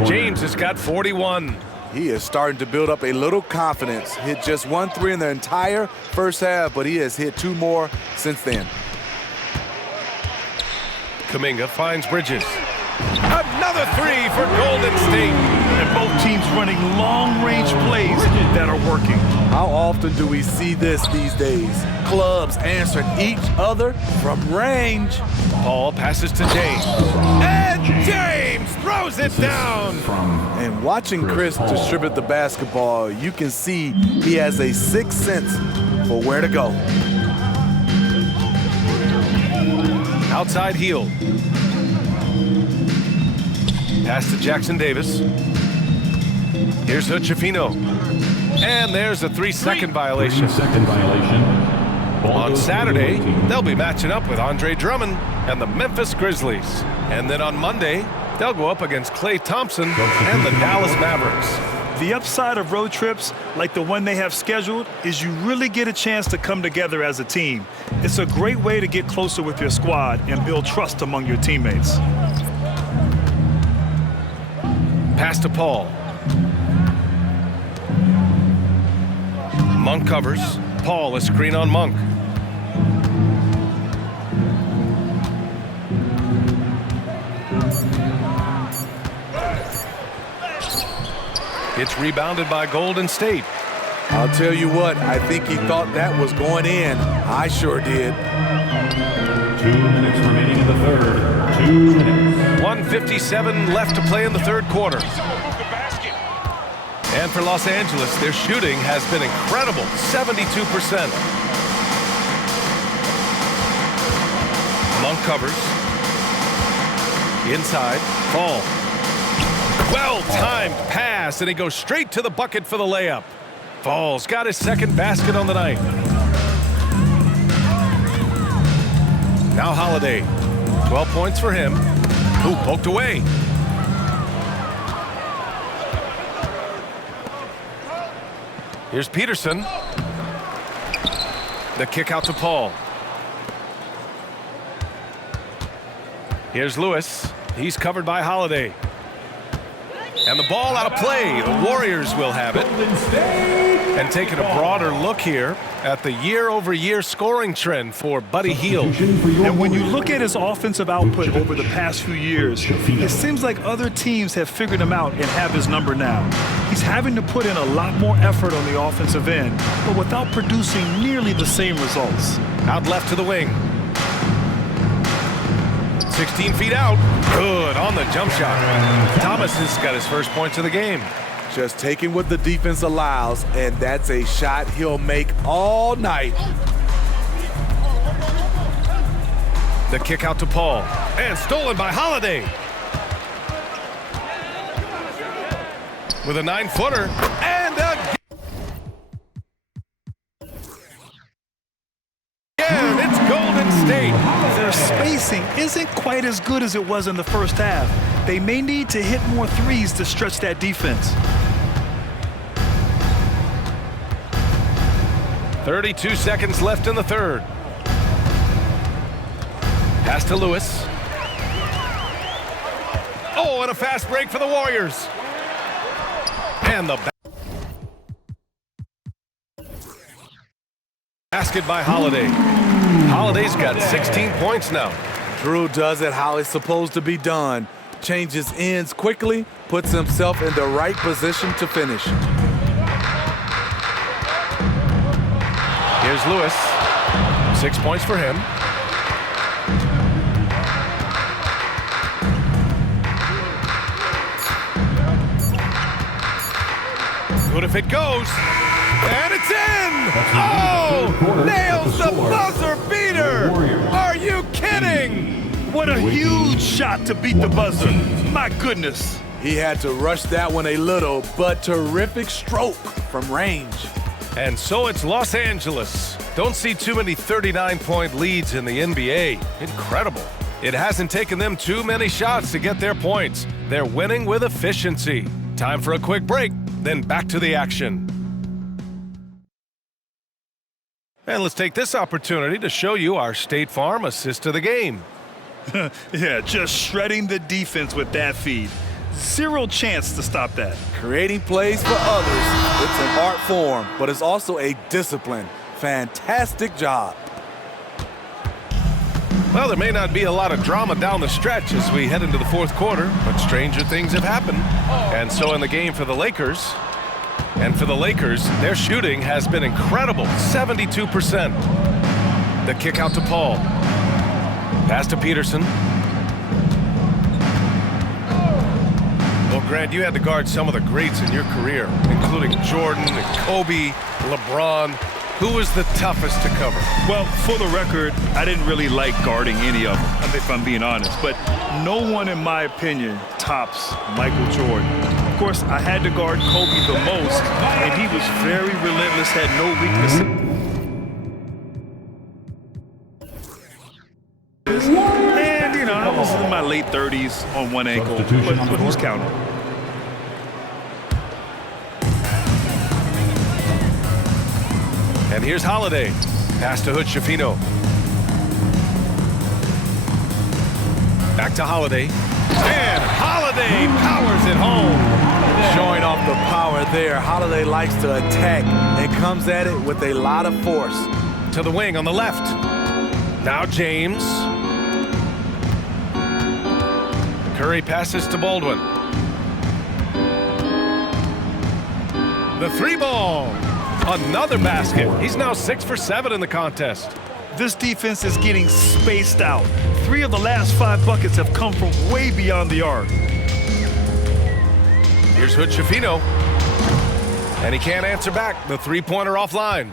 James has got 41. He is starting to build up a little confidence. Hit just 1 3 in the entire first half, but he has hit 2 more since then. Kuminga finds Bridges. Another 3 for Golden State. And both teams running long-range plays that are working. How often do we see this these days? Clubs answering each other from range. Paul passes to James. And James throws it down. And watching Chris distribute the basketball, you can see he has a 6th sense for where to go. Outside heel. Pass to Jackson Davis. Here's Hood-Schifino. And there's a 3-second violation. 3-second violation. On Saturday, they'll be matching up with Andre Drummond and the Memphis Grizzlies. And then on Monday, they'll go up against Klay Thompson and the Dallas Mavericks. The upside of road trips, like the one they have scheduled, is you really get a chance to come together as a team. It's a great way to get closer with your squad and build trust among your teammates. Pass to Paul. Monk covers. Paul, a screen on Monk. It's rebounded by Golden State. I'll tell you what, I think he thought that was going in. I sure did. 2 minutes remaining in the third. 2 minutes. 1:57 left to play in the third quarter. And for Los Angeles, their shooting has been incredible, 72%. Monk covers. Inside, Paul. Well-timed pass, and he goes straight to the bucket for the layup. Fall's got his second basket on the night. Now Holiday. 12 points for him. Ooh, poked away. Here's Peterson. The kick out to Paul. Here's Lewis. He's covered by Holiday. And the ball out of play. The Warriors will have it. And taking a broader look here at the year-over-year scoring trend for Buddy Hield. And when you look at his offensive output over the past few years, it seems like other teams have figured him out and have his number now. He's having to put in a lot more effort on the offensive end, but without producing nearly the same results. Out left to the wing. 16 feet out. Good on the jump shot. Thomas has got his first points of the game. Just taking what the defense allows, and that's a shot he'll make all night. The kick out to Paul. And stolen by Holiday. With a 9-footer. And again, it's Golden State. Their spacing isn't quite as good as it was in the first half. They may need to hit more threes to stretch that defense. 32 seconds left in the third. Pass to Lewis. Oh, and a fast break for the Warriors. And the basket by Holiday. Holiday's got 16 points now. Drew does it how it's supposed to be done. Changes ends quickly, puts himself in the right position to finish. Here's Lewis. 6 points for him. Good if it goes. And it's in! Oh! Nails the buzzer beater! Are you kidding? What a huge shot to beat the buzzer. My goodness. He had to rush that one a little, but terrific stroke from range. And so it's Los Angeles. Don't see too many 39-point leads in the NBA. Incredible. It hasn't taken them too many shots to get their points. They're winning with efficiency. Time for a quick break, then back to the action. And let's take this opportunity to show you our State Farm assist of the game. Yeah, just shredding the defense with that feed. Zero chance to stop that. Creating plays for others, it's an art form, but it's also a discipline. Fantastic job. Well, there may not be a lot of drama down the stretch as we head into the fourth quarter, but stranger things have happened. And so in the game for the Lakers, their shooting has been incredible, 72%. The kick out to Paul. Pass to Peterson. Well, Grant, you had to guard some of the greats in your career, including Jordan and Kobe, LeBron. Who was the toughest to cover? Well, for the record, I didn't really like guarding any of them, if I'm being honest. But no one, in my opinion, tops Michael Jordan. Of course, I had to guard Kobe the most, and he was very relentless, had no weaknesses. got late 30s on one ankle, Substitution on the but who's court. counting? And here's Holiday. Pass to Hood-Schifino. Back to Holiday. And Holiday powers it home. Showing off the power there. Holiday likes to attack and comes at it with a lot of force. To the wing on the left. Now James. Curry passes to Baldwin. The three ball. Another basket. He's now 6 for 7 in the contest. This defense is getting spaced out. 3 of the last 5 buckets have come from way beyond the arc. Here's Hood-Schifino. And he can't answer back. The three-pointer offline.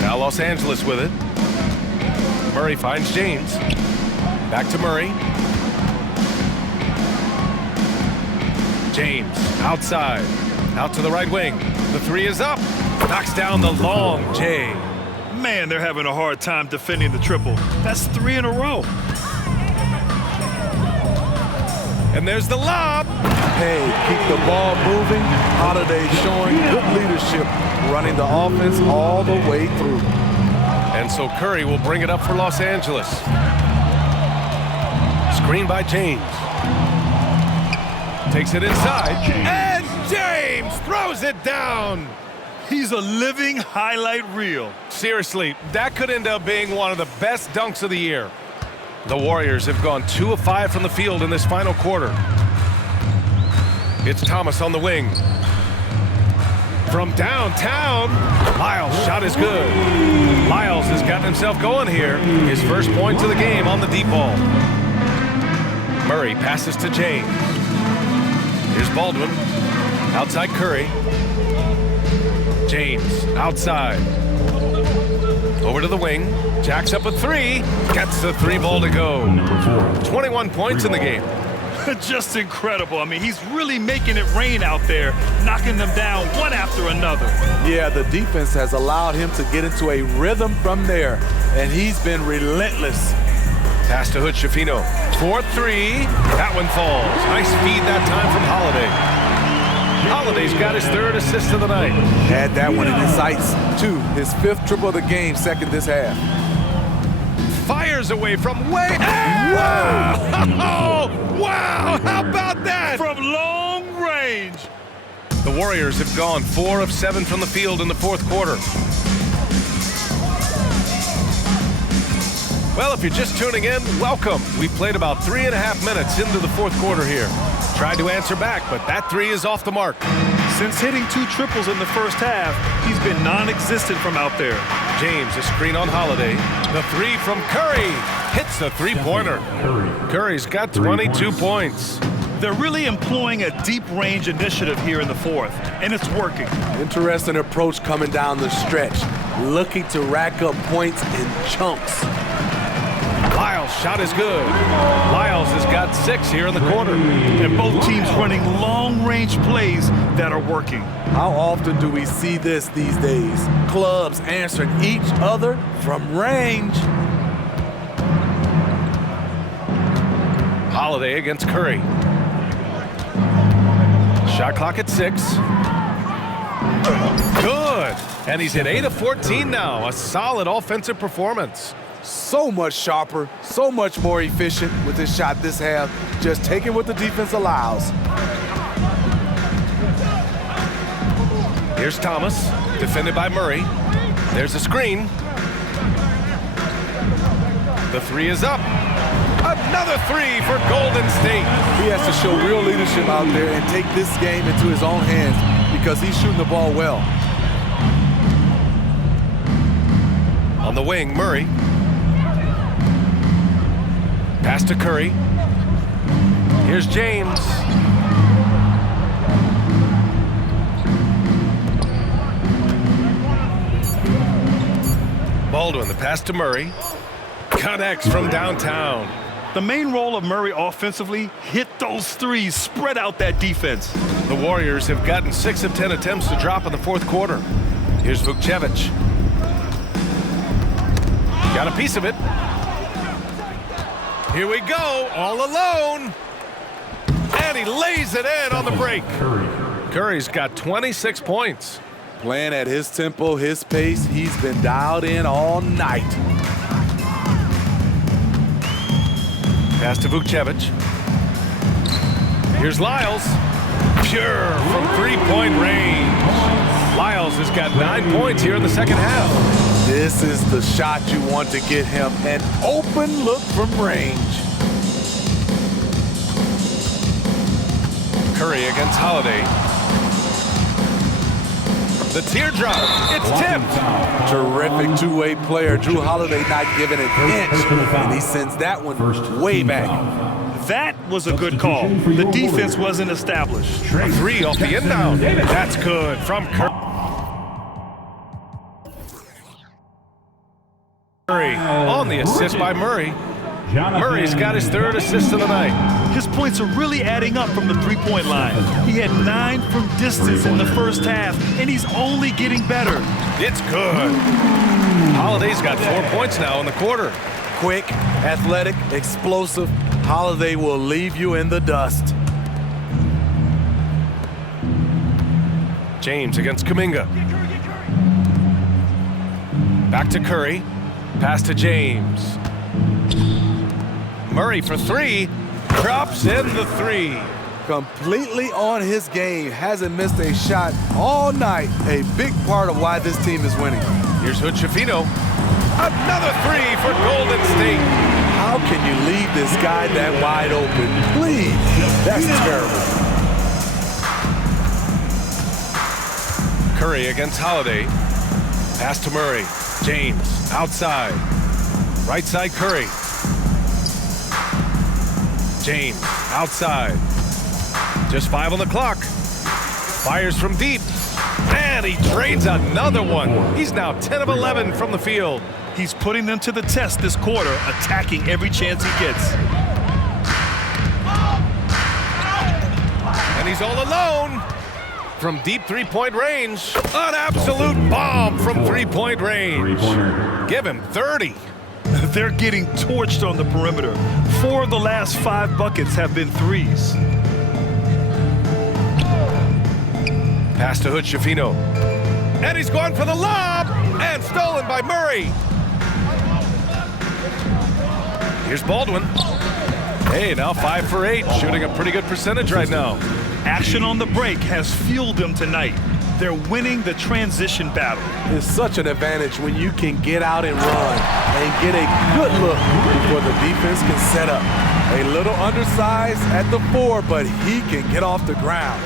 Now Los Angeles with it. Murray finds James. Back to Murray. James outside. Out to the right wing. The three is up. Knocks down the long J. Man, they're having a hard time defending the triple. That's 3 in a row. And there's the lob. Hey, keep the ball moving. Holiday showing good leadership, running the offense all the way through. And so Curry will bring it up for Los Angeles. Screen by James. Takes it inside. And James throws it down. He's a living highlight reel. Seriously, that could end up being one of the best dunks of the year. The Warriors have gone 2 of 5 from the field in this final quarter. It's Thomas on the wing. From downtown, Lyles' shot is good. Lyles has gotten himself going here. His first points of the game on the deep ball. Murray passes to James. Here's Baldwin. Outside Curry. James outside. Over to the wing. Jacks up a 3. Gets the 3 ball to go. Number 4. 21 points in the game. Just incredible. I mean, he's really making it rain out there, knocking them down one after another. Yeah, the defense has allowed him to get into a rhythm from there, and he's been relentless. Pass to Hood-Schifino. 4-3. That one falls. Nice feed that time from Holiday. Holiday's got his 3rd assist of the night. Had that one in his sights, too. His 5th triple of the game, 2nd this half. Fires away from way. Wow! Wow! How about that? From long range. The Warriors have gone 4 of 7 from the field in the 4th quarter. Well, if you're just tuning in, welcome. We played about 3.5 minutes into the 4th quarter here. Tried to answer back, but that 3 is off the mark. Since hitting 2 triples in the first half, he's been non-existent from out there. James, a screen on Holiday. The 3 from Curry. Hits the three-pointer. Curry's got 22 points. They're really employing a deep range initiative here in the 4th, and it's working. Interesting approach coming down the stretch, looking to rack up points in chunks. Lyles' shot is good. Lyles has got 6 here in the quarter. And both teams running long-range plays that are working. How often do we see this these days? Clubs answering each other from range. Holiday against Curry. Shot clock at 6. Good. And he's hit 8 of 14 now. A solid offensive performance. So much sharper, so much more efficient with his shot this half. Just taking what the defense allows. Here's Thomas, defended by Murray. There's a screen. The 3 is up. Another 3 for Golden State. He has to show real leadership out there and take this game into his own hands because he's shooting the ball well. On the wing, Murray. Pass to Curry. Here's James. Baldwin, the pass to Murray. Connects from downtown. The main role of Murray offensively, hit those 3s, spread out that defense. The Warriors have gotten 6 of 10 attempts to drop in the 4th quarter. Here's Vukcevic. Got a piece of it. Here we go, all alone. And he lays it in on the break. Curry's got 26 points. Playing at his tempo, his pace, he's been dialed in all night. Pass to Vukcevic. Here's Lyles. Pure from three-point range. Lyles has got 9 points here in the second half. This is the shot you want to get him, an open look from range. Curry against Holiday. The teardrop, it's tipped. Terrific two-way player. Drew Holiday not giving an inch, and he sends that one way back. That was a good call. The defense wasn't established. A three off the inbound. That's good from Curry. On the assist by Murray. Murray's got his third assist of the night. His points are really adding up from the three-point line. He had 9 from distance in the first half, and he's only getting better. It's good. Holiday's got 4 points now in the quarter. Quick, athletic, explosive. Holiday will leave you in the dust. James against Kuminga. Back to Curry. Pass to James. Murray for three. Drops in the three. Completely on his game. Hasn't missed a shot all night. A big part of why this team is winning. Here's Hood-Schifino. Another three for Golden State. How can you leave this guy that wide open? Please. That's terrible. Curry against Holiday. Pass to Murray. James outside. Right side Curry. James outside. Just 5 on the clock. Fires from deep. And he drains another one. He's now 10 of 11 from the field. He's putting them to the test this quarter, attacking every chance he gets. And he's all alone. From deep three-point range. An absolute bomb from three-point range. Give him 30. They're getting torched on the perimeter. 4 of the last 5 buckets have been threes. Pass to Hood-Schifino. And he's going for the lob. And stolen by Murray. Here's Baldwin. Hey, now 5 for 8. Shooting a pretty good percentage right now. Action on the break has fueled them tonight. They're winning the transition battle. It's such an advantage when you can get out and run and get a good look before the defense can set up. A little undersized at the 4, but he can get off the ground.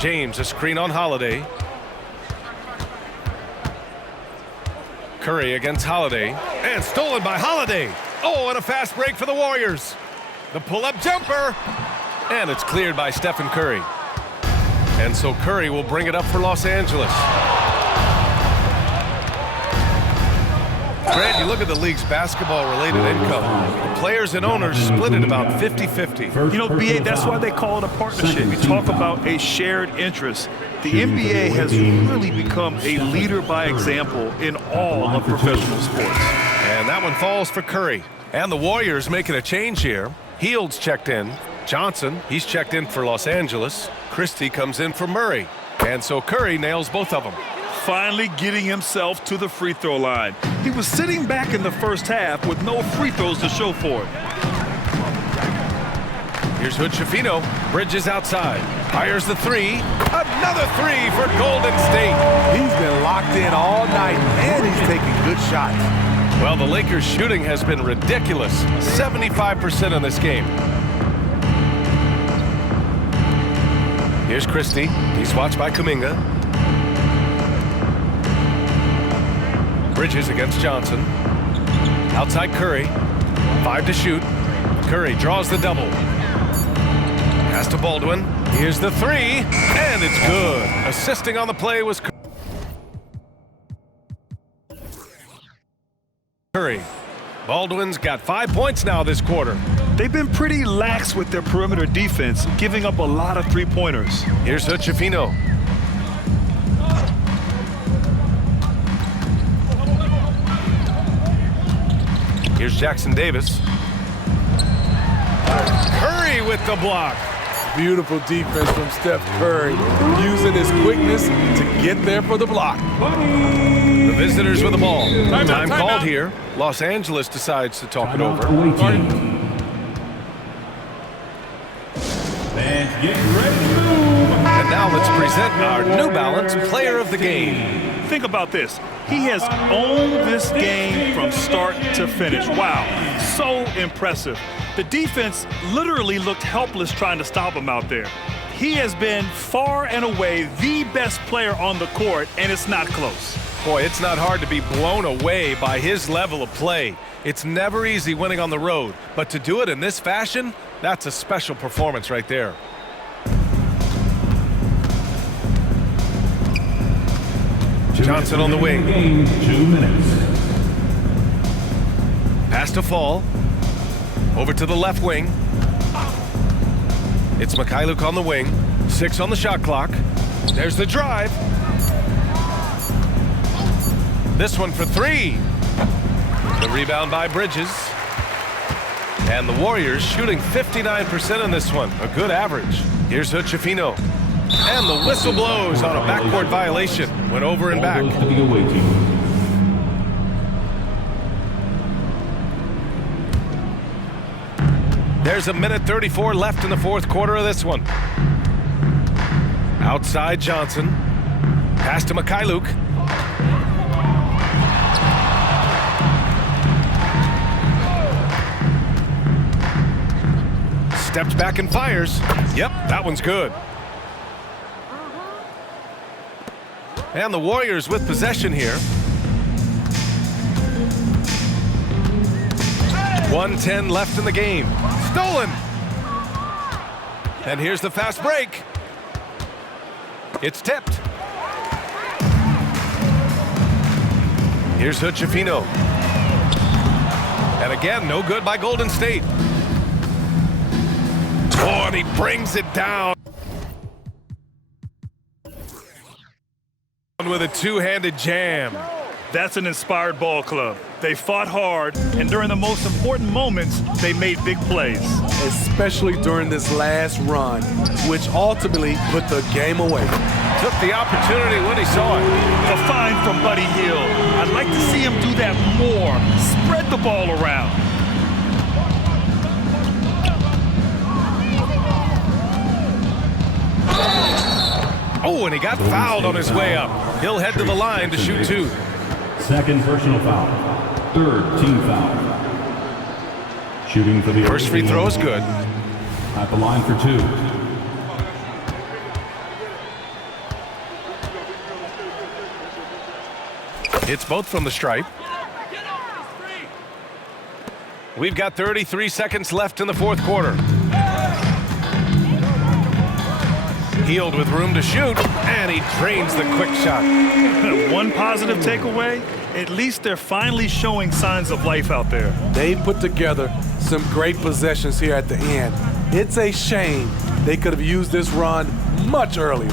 James, a screen on Holiday. Curry against Holiday. And stolen by Holiday. Oh, and a fast break for the Warriors. The pull-up jumper. And it's cleared by Stephen Curry. And so Curry will bring it up for Los Angeles. Grant, you look at the league's basketball-related income. The players and owners split it about 50-50. You know, BA, that's why they call it a partnership. We talk about a shared interest. The NBA has really become a leader by example in all of professional sports. And that one falls for Curry. And the Warriors making a change here. Heald's checked in. Johnson, he's checked in for Los Angeles. Christie comes in for Murray. And so Curry nails both of them. Finally getting himself to the free throw line. He was sitting back in the first half with no free throws to show for it. Here's Hood-Schifino. Bridges outside. Fires the three. Another three for Golden State. He's been locked in all night, and he's taking good shots. Well, the Lakers' shooting has been ridiculous. 75% in this game. Here's Christie. He's watched by Kuminga. Bridges against Johnson. Outside Curry. 5 to shoot. Curry draws the double. Pass to Baldwin. Here's the three. And it's good. Assisting on the play was Curry. Baldwin's got 5 points now this quarter. They've been pretty lax with their perimeter defense, giving up a lot of three-pointers. Here's Hood-Schifino. Here's Here's Jackson Davis. Curry with the block. Beautiful defense from Steph Curry, using his quickness to get there for the block. The visitors with the ball. Time called here. Los Angeles decides to talk it over. And get ready to move. And now let's present our New Balance Player of the Game. Think about this. He has owned this game from start to finish. Wow, so impressive. The defense literally looked helpless trying to stop him out there. He has been far and away the best player on the court, and it's not close. Boy, it's not hard to be blown away by his level of play. It's never easy winning on the road, but to do it in this fashion, that's a special performance right there. Johnson on the wing. 2 minutes. Pass to Fall. Over to the left wing. It's Mikhailuk on the wing. 6 on the shot clock. There's the drive. This one for 3. The rebound by Bridges. And the Warriors shooting 59% in this one. A good average. Here's Hochefino. And the whistle blows on a backcourt violation. Went over and back. Ball goes to the away team. There's a minute 34 left in the fourth quarter of this one. Outside Johnson. Pass to Mikhailuk. Steps back and fires. Yep, that one's good. And the Warriors with possession here. 1:10 left in the game. Stolen. And here's the fast break. It's tipped. Here's Hochefino. And again, no good by Golden State. Oh, and he brings it down. With a two-handed jam. That's an inspired ball club. They fought hard, and during the most important moments, they made big plays. Especially during this last run, which ultimately put the game away. Took the opportunity when he saw it. A find from Buddy Hield. I'd like to see him do that more. Spread the ball around. Oh, and he got fouled on his way up. He'll head to the line to shoot 2. Second personal foul. Third team foul. Shooting for the First free throw is good. At the line for 2. It's both from the stripe. We've got 33 seconds left in the fourth quarter. Hield with room to shoot, and he drains the quick shot. One positive takeaway, at least they're finally showing signs of life out there. They put together some great possessions here at the end. It's a shame they could have used this run much earlier.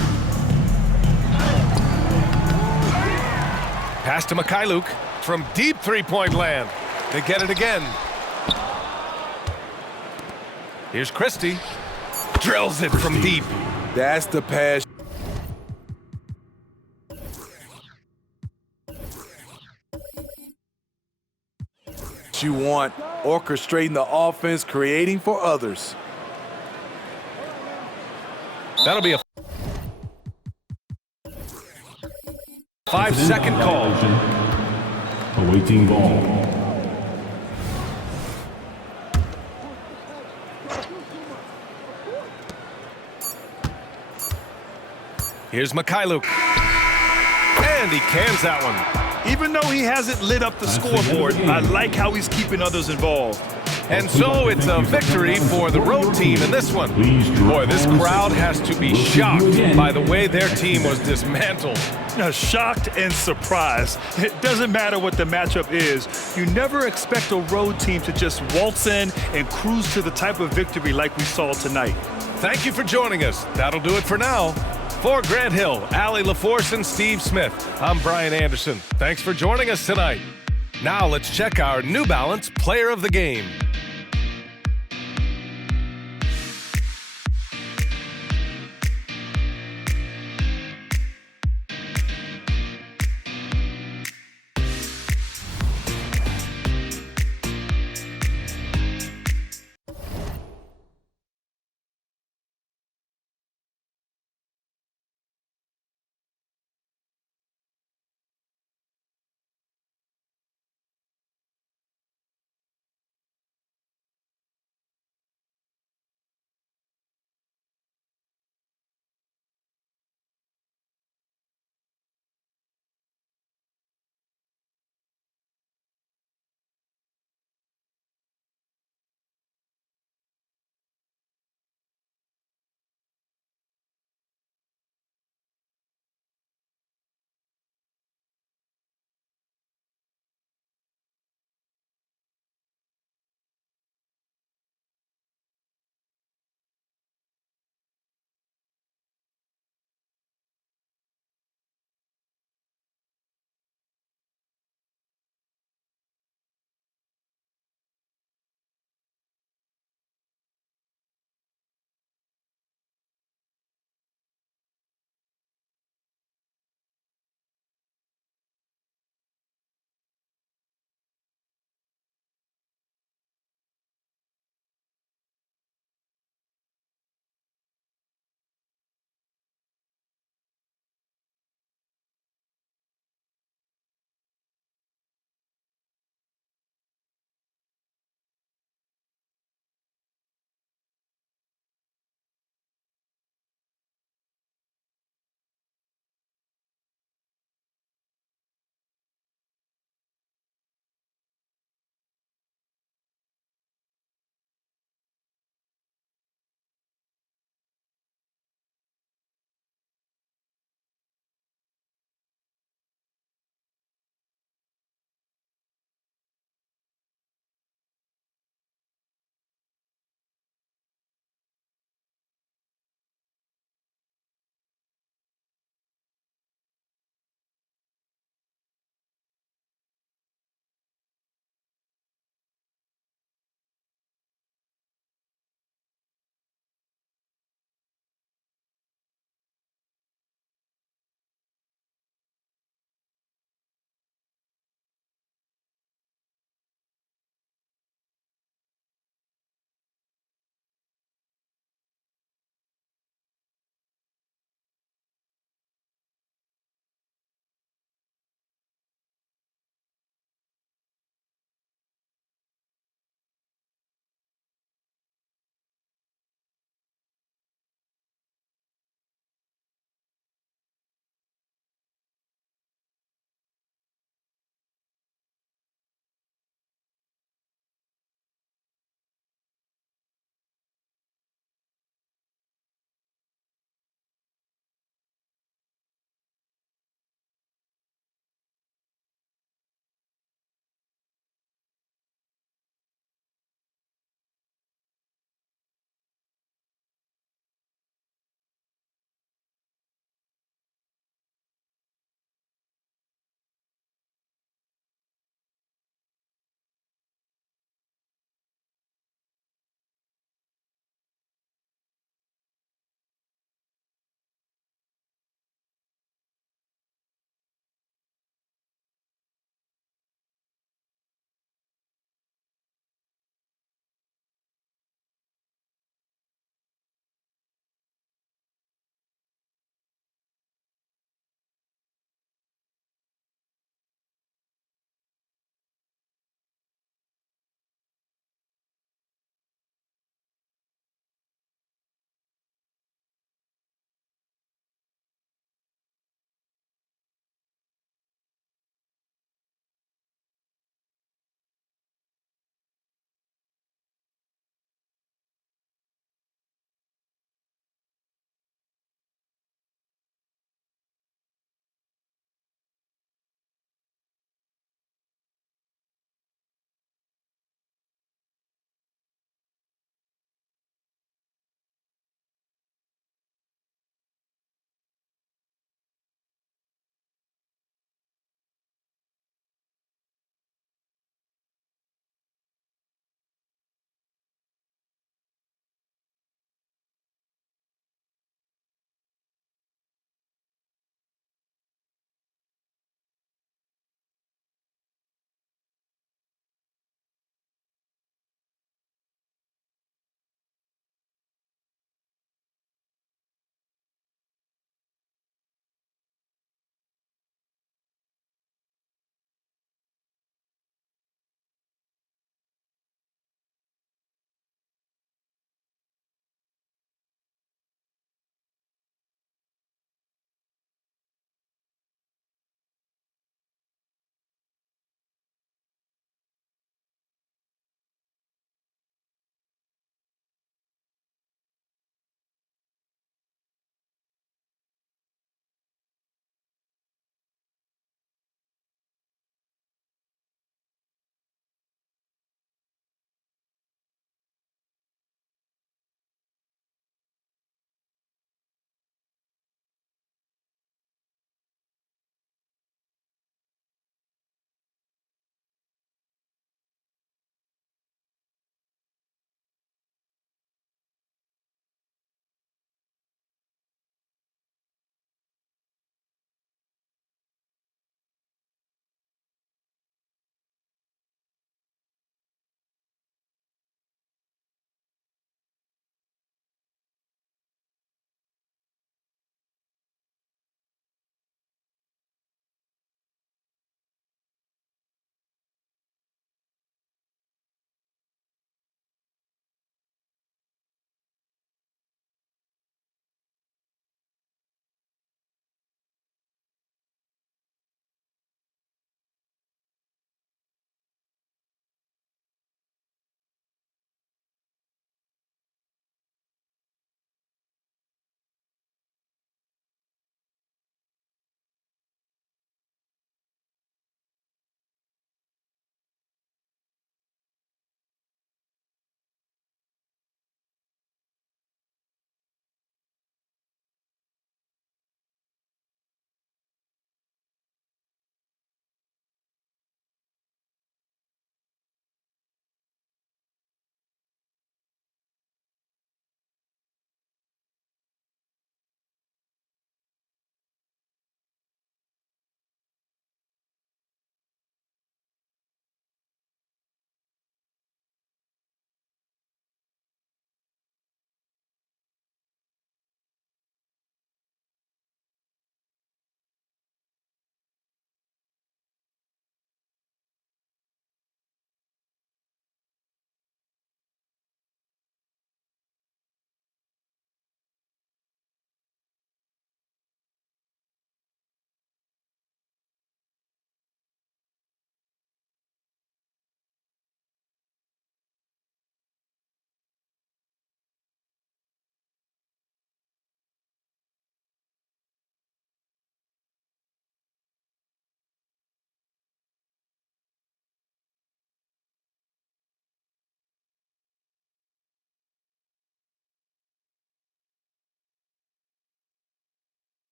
Pass to Mikhailuk from deep three-point land. They get it again. Here's Christie. Drills it from deep. That's the pass. You want orchestrating the offense, creating for others. That'll be a 5-second call. Awaiting ball. Here's Mikhailuk. And he cans that one. Even though he hasn't lit up the scoreboard, I like how he's keeping others involved. And so it's a victory for the road team in this one. Boy, this crowd has to be shocked by the way their team was dismantled. Shocked and surprised. It doesn't matter what the matchup is. You never expect a road team to just waltz in and cruise to the type of victory like we saw tonight. Thank you for joining us. That'll do it for now. For Grant Hill, Allie LaForce, and Steve Smith, I'm Brian Anderson. Thanks for joining us tonight. Now let's check our New Balance Player of the Game.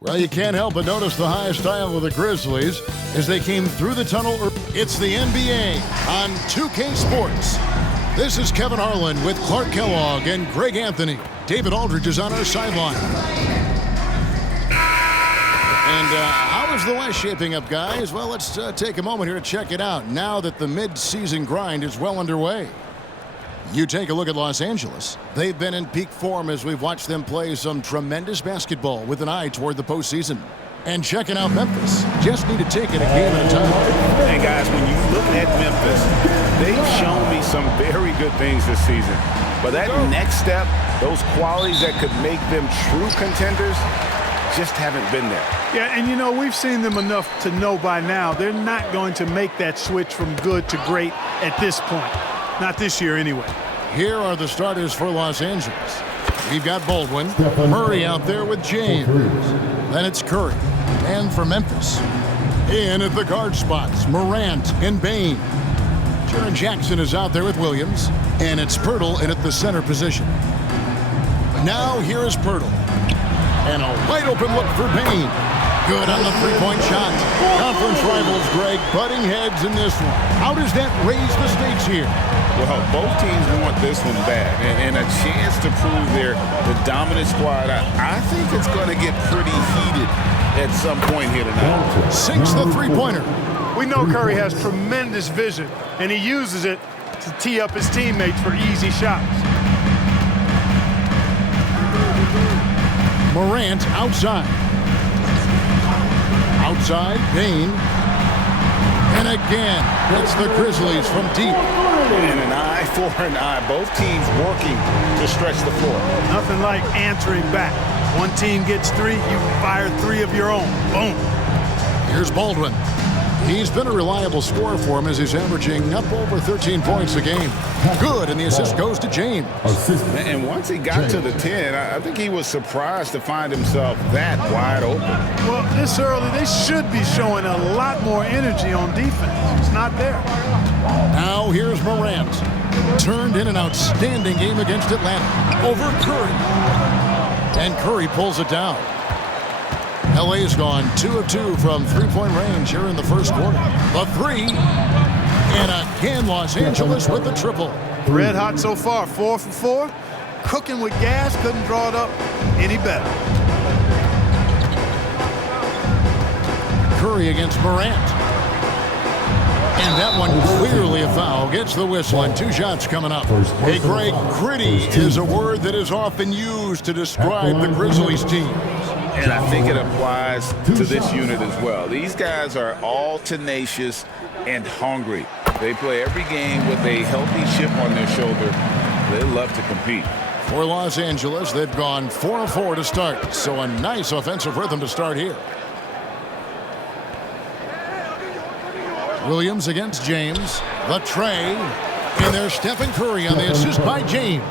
Well, you can't help but notice the high style of the Grizzlies as they came through the tunnel. It's the NBA on 2K Sports. This is Kevin Harlan with Clark Kellogg and Greg Anthony. David Aldridge is on our sideline. And how is the West shaping up, guys? Well, let's take a moment here to check it out now that the mid-season grind is well underway. You take a look at Los Angeles. They've been in peak form as we've watched them play some tremendous basketball with an eye toward the postseason. And checking out Memphis. Just need to take it a game at a time. And guys, when you look at Memphis, they've shown me some very good things this season. But that next step, those qualities that could make them true contenders, just haven't been there. Yeah, and you know, we've seen them enough to know by now they're not going to make that switch from good to great at this point. Not this year, anyway. Here are the starters for Los Angeles. We've got Baldwin, Murray out there with James. Then it's Curry. And for Memphis, in at the guard spots, Morant and Bane. Jaren Jackson is out there with Williams. And it's Pirtle in at the center position. Now here is Pirtle. And a wide open look for Bane. Good on the three-point shot. Conference rivals, Greg, butting heads in this one. How does that raise the stakes here? Well, both teams want this one bad, and a chance to prove they're the dominant squad. I think it's going to get pretty heated at some point here tonight. Sinks the three-pointer. We know Curry has tremendous vision, and he uses it to tee up his teammates for easy shots. Morant outside. Outside, Bane. And again, it's the Grizzlies from deep. And an eye for an eye. Both teams working to stretch the floor. Nothing like answering back. One team gets three, you fire three of your own. Boom. Here's Baldwin. He's been a reliable scorer for him as he's averaging up over 13 points a game. Good, and the assist goes to James. And once he got to the 10, I think he was surprised to find himself that wide open. Well, this early, they should be showing a lot more energy on defense. It's not there. Now here's Morant. Turned in an outstanding game against Atlanta over Curry. And Curry pulls it down. LA's gone 2 of 2 from three-point range here in the first quarter. The three, and again Los Angeles with the triple. Red hot so far, 4 for 4. Cooking with gas, couldn't draw it up any better. Curry against Morant. And that one clearly a foul. Gets the whistle and 2 shots coming up. Hey, Greg, gritty is a word that is often used to describe the Grizzlies team. And I think it applies to this unit as well. These guys are all tenacious and hungry. They play every game with a healthy chip on their shoulder. They love to compete. For Los Angeles, they've gone 4 of 4 to start. So a nice offensive rhythm to start here. Williams against James. The tray. And there's Stephen Curry on the assist by James.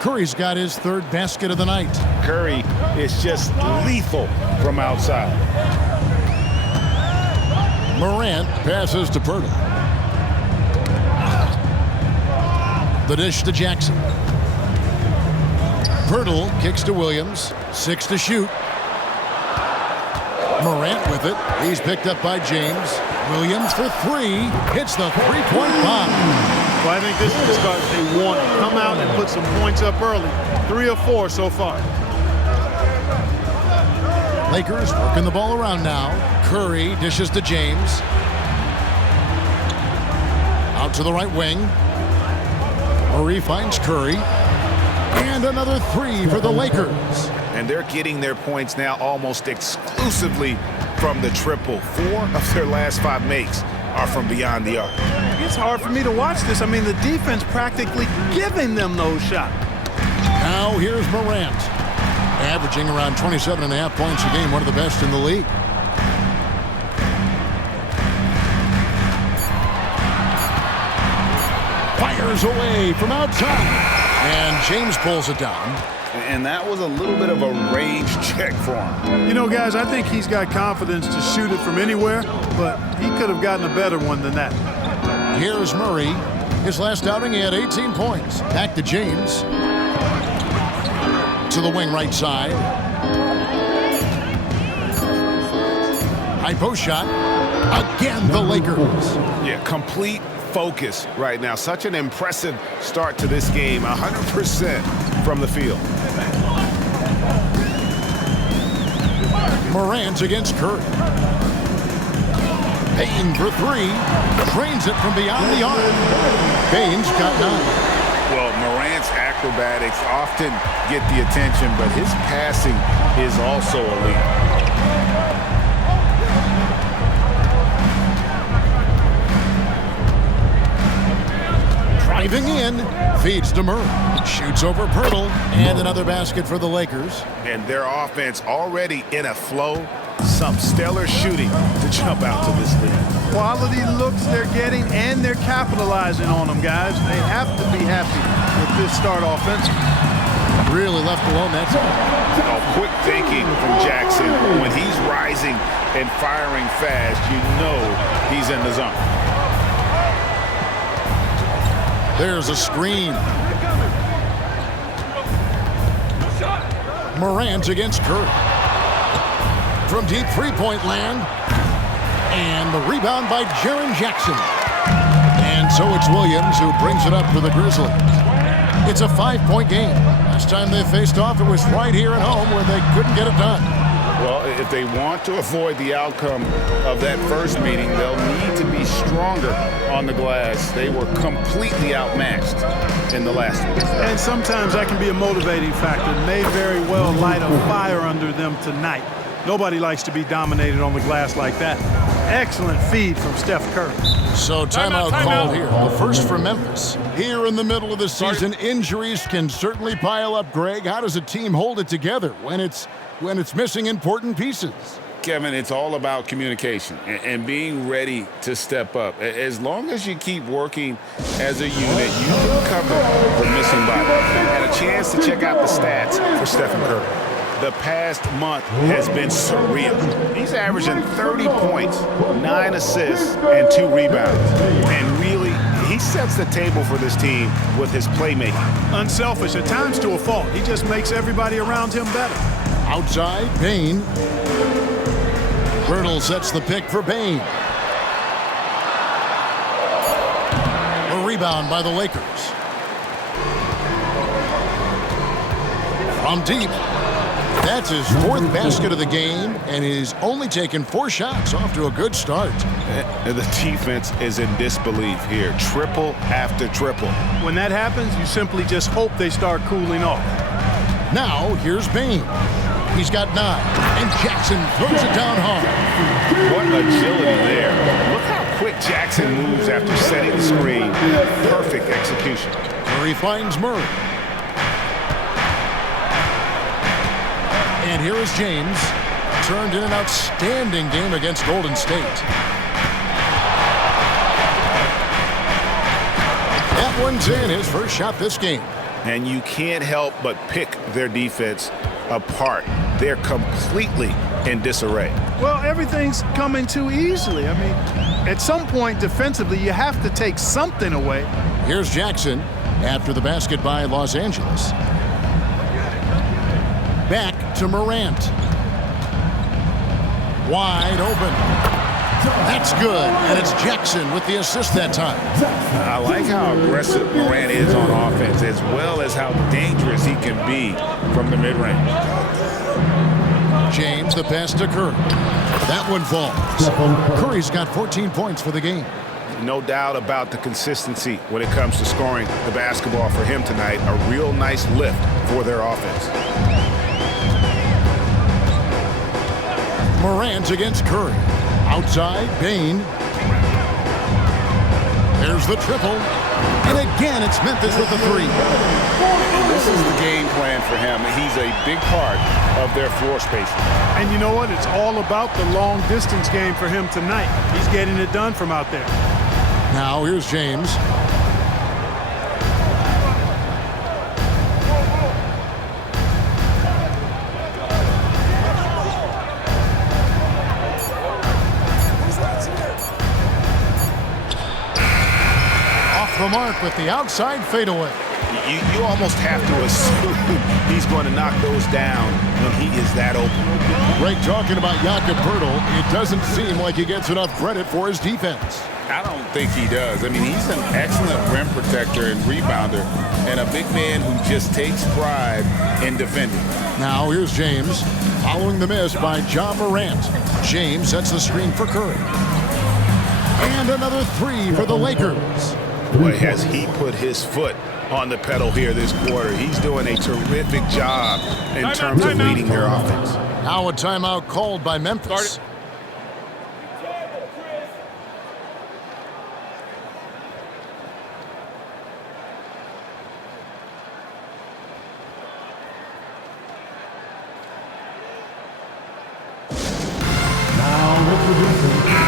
Curry's got his 3rd basket of the night. Curry is just lethal from outside. Morant passes to Pirtle. The dish to Jackson. Pirtle kicks to Williams. 6 to shoot. Morant with it. He's picked up by James. Williams for 3. Hits the three-point bomb. Well, I think this is because they want to come out and put some points up early. 3 of 4 so far. Lakers working the ball around now. Curry dishes to James. Out to the right wing. Murray finds Curry. And another 3 for the Lakers. And they're getting their points now almost exclusively from the triple. 4 of their last 5 makes are from beyond the arc. It's hard for me to watch this. I mean, the defense practically giving them those shots. Now here's Morant. Averaging around 27.5 points a game, one of the best in the league. Fires away from outside. And James pulls it down. And that was a little bit of a range check for him. You know, guys, I think he's got confidence to shoot it from anywhere, but he could have gotten a better one than that. Here's Murray. His last outing, he had 18 points. Back to James. To the wing right side. High post shot. Again, the Lakers. Yeah, complete focus right now. Such an impressive start to this game. 100% from the field. Morant against Curry. Payne for three. Drains it from beyond the arc. Payne's got 9. Well, Morant's acrobatics often get the attention, but his passing is also elite. Driving in, feeds to Murray. Shoots over Pirtle, and another basket for the Lakers. And their offense already in a flow. Some stellar shooting to jump out to this lead. Quality looks they're getting, and they're capitalizing on them, guys. They have to be happy with this start offensively. Really left alone that time. Oh, quick thinking from Jackson. When he's rising and firing fast, you know he's in the zone. There's a screen. Morant against Curry. From deep three-point land. And the rebound by Jaren Jackson. And so it's Williams who brings it up for the Grizzlies. It's a 5-point game. Last time they faced off, it was right here at home where they couldn't get it done. Well, if they want to avoid the outcome of that first meeting, they'll need to be stronger on the glass. They were completely outmatched in the last one. And sometimes that can be a motivating factor. May very well light a fire under them tonight. Nobody likes to be dominated on the glass like that. Excellent feed from Steph Curry. So timeout called here. The first for Memphis. Here in the middle of the season, injuries can certainly pile up, Greg. How does a team hold it together when it's missing important pieces? Kevin, it's all about communication and being ready to step up. As long as you keep working as a unit, you can cover the missing body. And a chance to check out the stats for Stephen Curry. The past month has been surreal. He's averaging 30 points, 9 assists, and 2 rebounds. And really, he sets the table for this team with his playmaking. Unselfish, at times to a fault. He just makes everybody around him better. Outside, Payne. Pirtle sets the pick for Payne. A rebound by the Lakers. From deep. That's his 4th basket of the game, and he's only taken 4 shots. Off to a good start. The defense is in disbelief here. Triple after triple. When that happens, you simply just hope they start cooling off. Now, here's Payne. He's got 9, and Jackson throws it down hard. What agility there. Look how quick Jackson moves after setting the screen. Perfect execution. Curry finds Murray. And here is James. Turned in an outstanding game against Golden State. That one's in, his first shot this game. And you can't help but pick their defense apart. They're completely in disarray. Well, everything's coming too easily. I mean, at some point defensively, you have to take something away. Here's Jackson after the basket by Los Angeles. Back to Morant. Wide open. That's good, and it's Jackson with the assist that time. I like how aggressive Morant is on offense, as well as how dangerous he can be from the mid-range. James, the pass to Curry. That one falls. Curry's got 14 points for the game. No doubt about the consistency when it comes to scoring the basketball for him tonight. A real nice lift for their offense. Morant against Curry. Outside, Payne. There's the triple. And again, it's Memphis with the 3. And this is the game plan for him. He's a big part of their floor spacing. And you know what? It's all about the long-distance game for him tonight. He's getting it done from out there. Now here's James. the mark with the outside fadeaway. You almost have to assume he's going to knock those down when he is that open. Greg, talking about Jakob Poeltl, it doesn't seem like he gets enough credit for his defense. I don't think he does. I mean, he's an excellent rim protector and rebounder, and a big man who just takes pride in defending. Now here's James, following the miss by Ja Morant. James sets the screen for Curry. And another three for the Lakers. Boy, has he put his foot on the pedal here this quarter. He's doing a terrific job in terms of leading their offense. Now a timeout called by Memphis.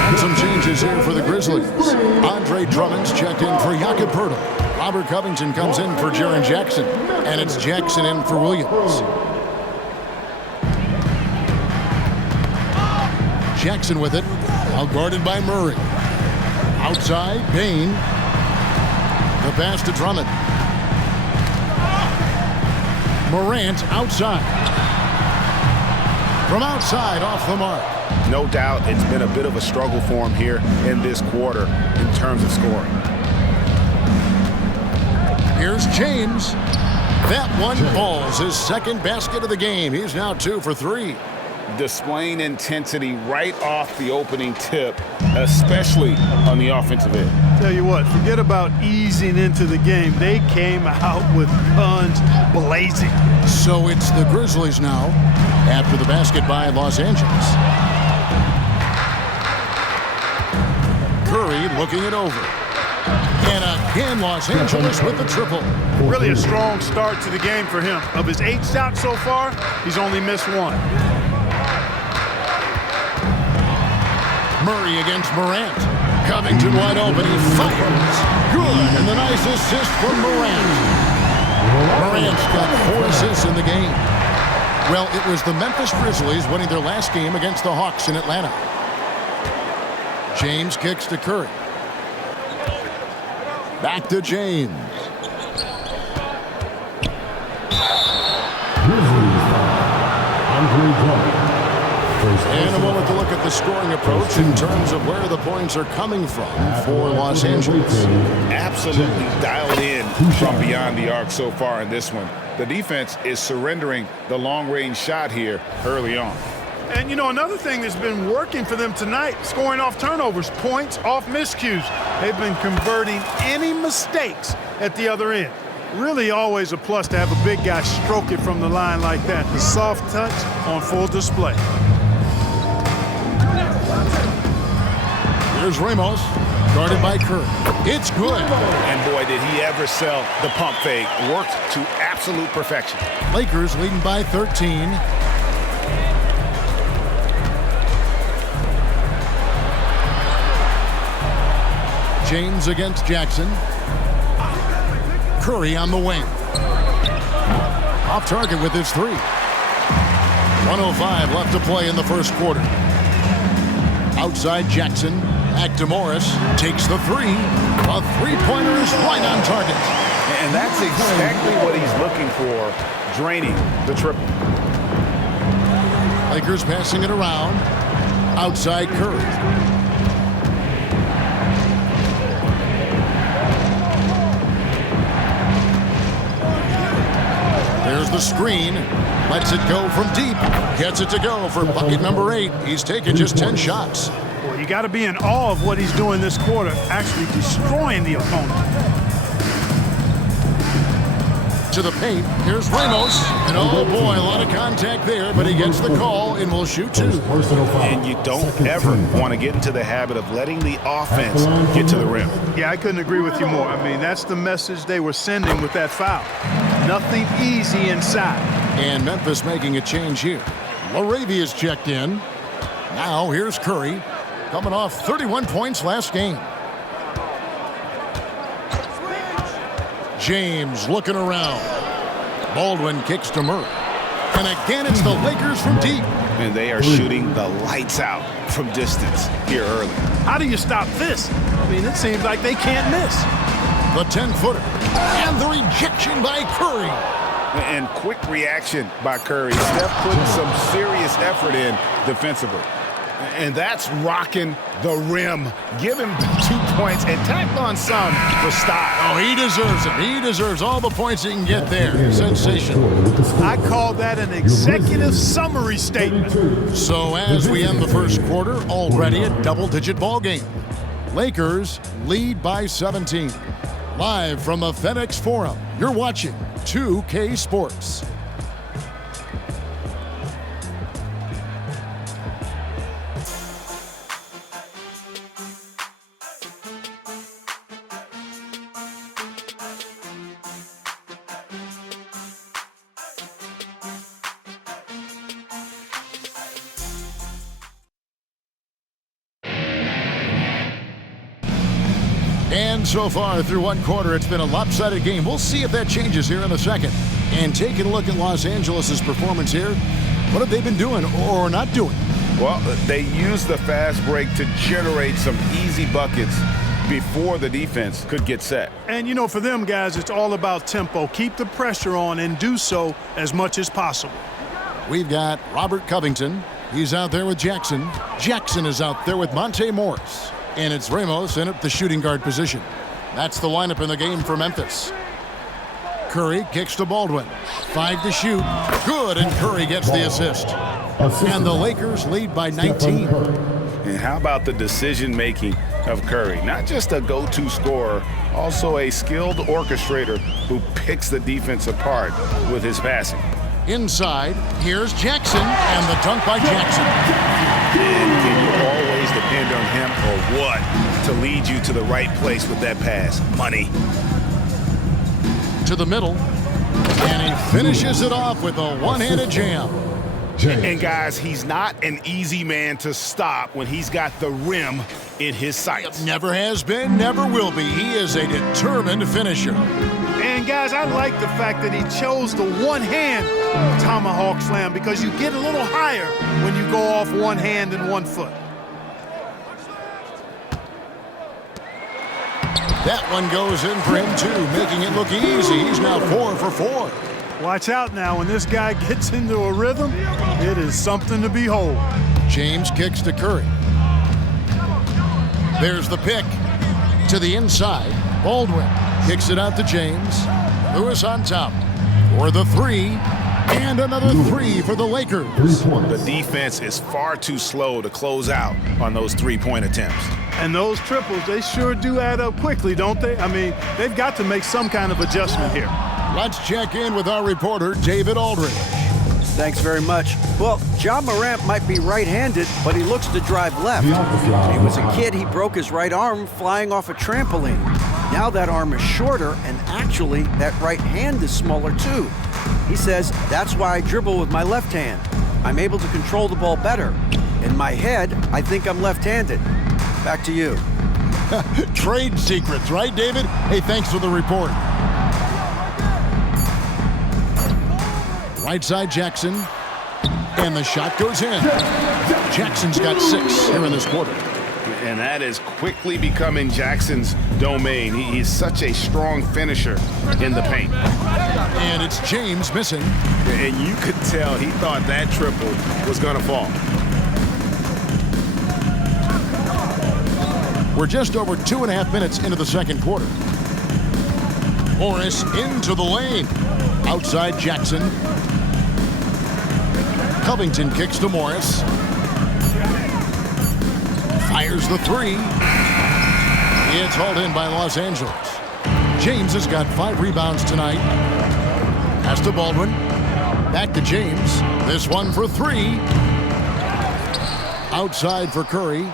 And some changes here for the Grizzlies. Andre Drummond's checked in for Jakob Poeltl. Robert Covington comes in for Jaren Jackson. And it's Jackson in for Williams. Jackson with it. Now guarded by Murray. Outside, Bain. The pass to Drummond. Morant outside. From outside, off the mark. No doubt it's been a bit of a struggle for him here in this quarter in terms of scoring. Here's James. That one falls. His second basket of the game. He's now 2 for 3. Displaying intensity right off the opening tip, especially on the offensive end. Tell you what, forget about easing into the game. They came out with guns blazing. So it's the Grizzlies now after the basket by Los Angeles. Curry looking it over. And again, Los Angeles with the triple. Really a strong start to the game for him. Of his 8 shots so far, he's only missed 1. Murray against Morant. Covington wide open. He fires. Good. And the nice assist from Morant. Morant's got 4 assists in the game. Well, it was the Memphis Grizzlies winning their last game against the Hawks in Atlanta. James kicks to Curry. Back to James. And a moment to look at the scoring approach in terms of where the points are coming from for Los Angeles. Absolutely dialed in from beyond the arc so far in this one. The defense is surrendering the long-range shot here early on. And, you know, another thing that's been working for them tonight, scoring off turnovers, points off miscues. They've been converting any mistakes at the other end. Really always a plus to have a big guy stroke it from the line like that. The soft touch on full display. Here's Ramos, guarded by Curry. It's good. And boy, did he ever sell the pump fake. Worked to absolute perfection. Lakers leading by 13. James against Jackson. Curry on the wing. Off target with his 3. 1:05 left to play in the first quarter. Outside Jackson. Back to Morris. Takes the 3. A three-pointer is right on target. And that's exactly what he's looking for, draining the triple. Lakers passing it around. Outside Curry. There's the screen. Lets it go from deep. Gets it to go for bucket number 8. He's taken just 10 shots. Well, you got to be in awe of what he's doing this quarter, actually destroying the opponent. To the paint. Here's Ramos. And oh boy, a lot of contact there, but he gets the call and will shoot 2. And you don't ever want to get into the habit of letting the offense get to the rim. Yeah, I couldn't agree with you more. I mean, that's the message they were sending with that foul. Nothing easy inside. And Memphis making a change here. Laravia's checked in. Now here's Curry, coming off 31 points last game. James looking around. Baldwin kicks to Murray. And again, it's the Lakers from deep. And they are shooting the lights out from distance here early. How do you stop this? I mean, it seems like they can't miss. The 10-footer. And the rejection by Curry. And quick reaction by Curry. Steph putting some serious effort in defensively. And that's rocking the rim. Give him 2 points and tacked on some for style. Oh, he deserves it. He deserves all the points he can get there. Sensational. I call that an executive summary statement. So as we end the first quarter, already a double-digit ball game. Lakers lead by 17. Live from the FedEx Forum, you're watching 2K Sports. And so far through one quarter, it's been a lopsided game. We'll see if that changes here in the second. And taking a look at Los Angeles' performance here, what have they been doing or not doing? Well, they used the fast break to generate some easy buckets before the defense could get set. And, you know, for them guys, it's all about tempo. Keep the pressure on and do so as much as possible. We've got Robert Covington. He's out there with Jackson. Jackson is out there with Monte Morris. And it's Ramos in at the shooting guard position. That's the lineup in the game for Memphis. Curry kicks to Baldwin. 5 to shoot. Good, and Curry gets the assist. And the Lakers lead by 19. And how about the decision-making of Curry? Not just a go-to scorer, also a skilled orchestrator who picks the defense apart with his passing. Inside, here's Jackson, and the dunk by Jackson. And can you always depend on him or what to lead you to the right place with that pass? Money. To the middle, and he finishes it off with a one-handed jam. And guys, he's not an easy man to stop when he's got the rim in his sights. Never has been, never will be. He is a determined finisher. And guys, I like the fact that he chose the one-hand tomahawk slam because you get a little higher when you go off one hand and 1 foot. That one goes in for him too, making it look easy. He's now 4 for 4. Watch out now. When this guy gets into a rhythm, it is something to behold. James kicks to Curry. There's the pick to the inside. Baldwin kicks it out to James. Lewis on top for the 3, and another 3 for the Lakers. The defense is far too slow to close out on those three-point attempts. And those triples, they sure do add up quickly, don't they? I mean, they've got to make some kind of adjustment here. Let's check in with our reporter, David Aldridge. Thanks very much. Well, John Morant might be right-handed, but he looks to drive left. When he was a kid, he broke his right arm flying off a trampoline. Now that arm is shorter, and actually, that right hand is smaller too. He says, that's why I dribble with my left hand. I'm able to control the ball better. In my head, I think I'm left-handed. Back to you. Trade secrets, right, David? Hey, thanks for the report. Right side Jackson, and the shot goes in. Jackson's got 6 here in this quarter. And that is quickly becoming Jackson's domain. He's such a strong finisher in the paint. And it's James missing. And you could tell he thought that triple was going to fall. We're just over 2.5 minutes into the second quarter. Morris into the lane. Outside Jackson. Covington kicks to Morris. Fires the 3. It's hauled in by Los Angeles. James has got 5 rebounds tonight. Pass to Baldwin. Back to James. This one for 3. Outside for Curry.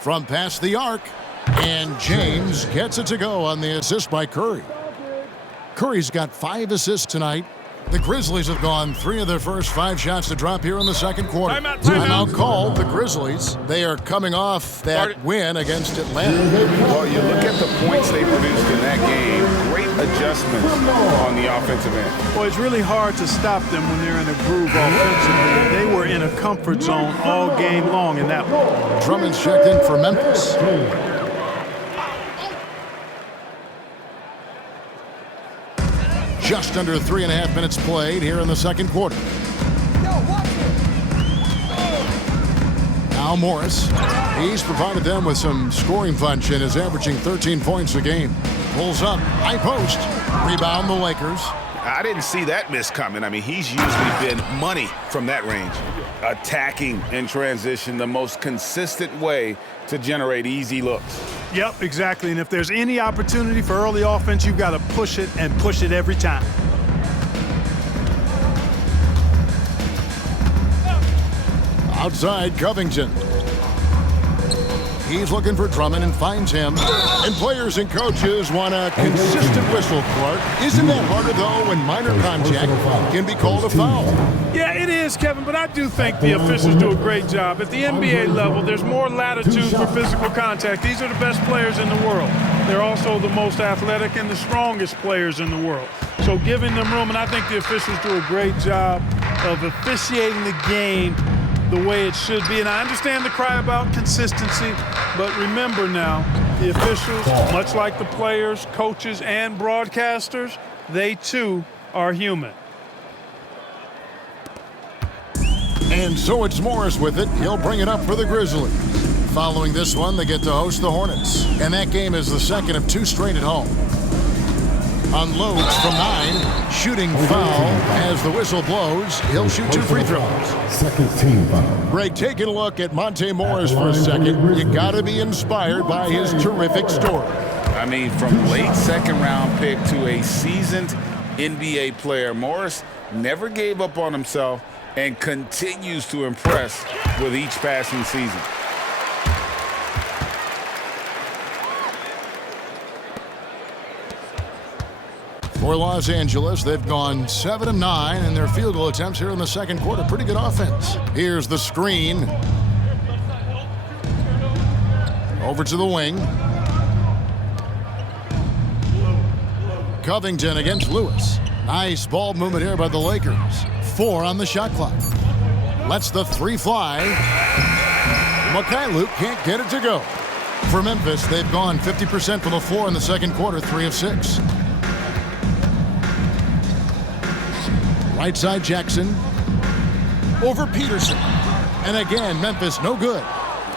From past the arc. And James gets it to go on the assist by Curry. Curry's got 5 assists tonight. The Grizzlies have gone 3 of their first 5 shots to drop here in the second quarter. Timeout called. The Grizzlies. They are coming off that win against Atlanta. Well, you look at the points they produced in that game. Great adjustments on the offensive end. Well, it's really hard to stop them when they're in a groove offensively. They were in a comfort zone all game long in that one. Drummond's checked in for Memphis. Just under 3.5 minutes played here in the second quarter. Now Morris. He's provided them with some scoring punch and is averaging 13 points a game. Pulls up, high post. Rebound the Lakers. I didn't see that miss coming. I mean, he's usually been money from that range. Attacking in transition, the most consistent way to generate easy looks. Yep, exactly. And if there's any opportunity for early offense, you've got to push it and push it every time. Outside Covington. He's looking for Drummond and finds him. And players and coaches want a consistent whistle, Clark. Isn't that harder, though, when minor contact can be called a foul? Yeah, it is, Kevin, but I do think the officials do a great job. At the NBA level, there's more latitude for physical contact. These are the best players in the world. They're also the most athletic and the strongest players in the world. So giving them room, and I think the officials do a great job of officiating the game the way it should be. And I understand the cry about consistency, but remember now, the officials, much like the players, coaches, and broadcasters, they too are human. And so it's Morris with it. He'll bring it up for the Grizzlies. Following this one, they get to host the Hornets. And that game is the second of 2 straight at home. Unloads from 9. Shooting foul. As the whistle blows, he'll shoot 2 free throws. Second team foul. Greg, taking a look at Monte Morris for a second. You got to be inspired by his terrific story. I mean, from late second-round pick to a seasoned NBA player, Morris never gave up on himself and continues to impress with each passing season. For Los Angeles, they've gone 7 of 9 in their field goal attempts here in the second quarter. Pretty good offense. Here's the screen. Over to the wing. Covington against Lewis. Nice ball movement here by the Lakers. 4 on the shot clock. Lets the 3 fly. Mikhailuk can't get it to go. For Memphis, they've gone 50% from the floor in the second quarter, 3 of 6. Right side Jackson. Over Peterson. And again, Memphis no good.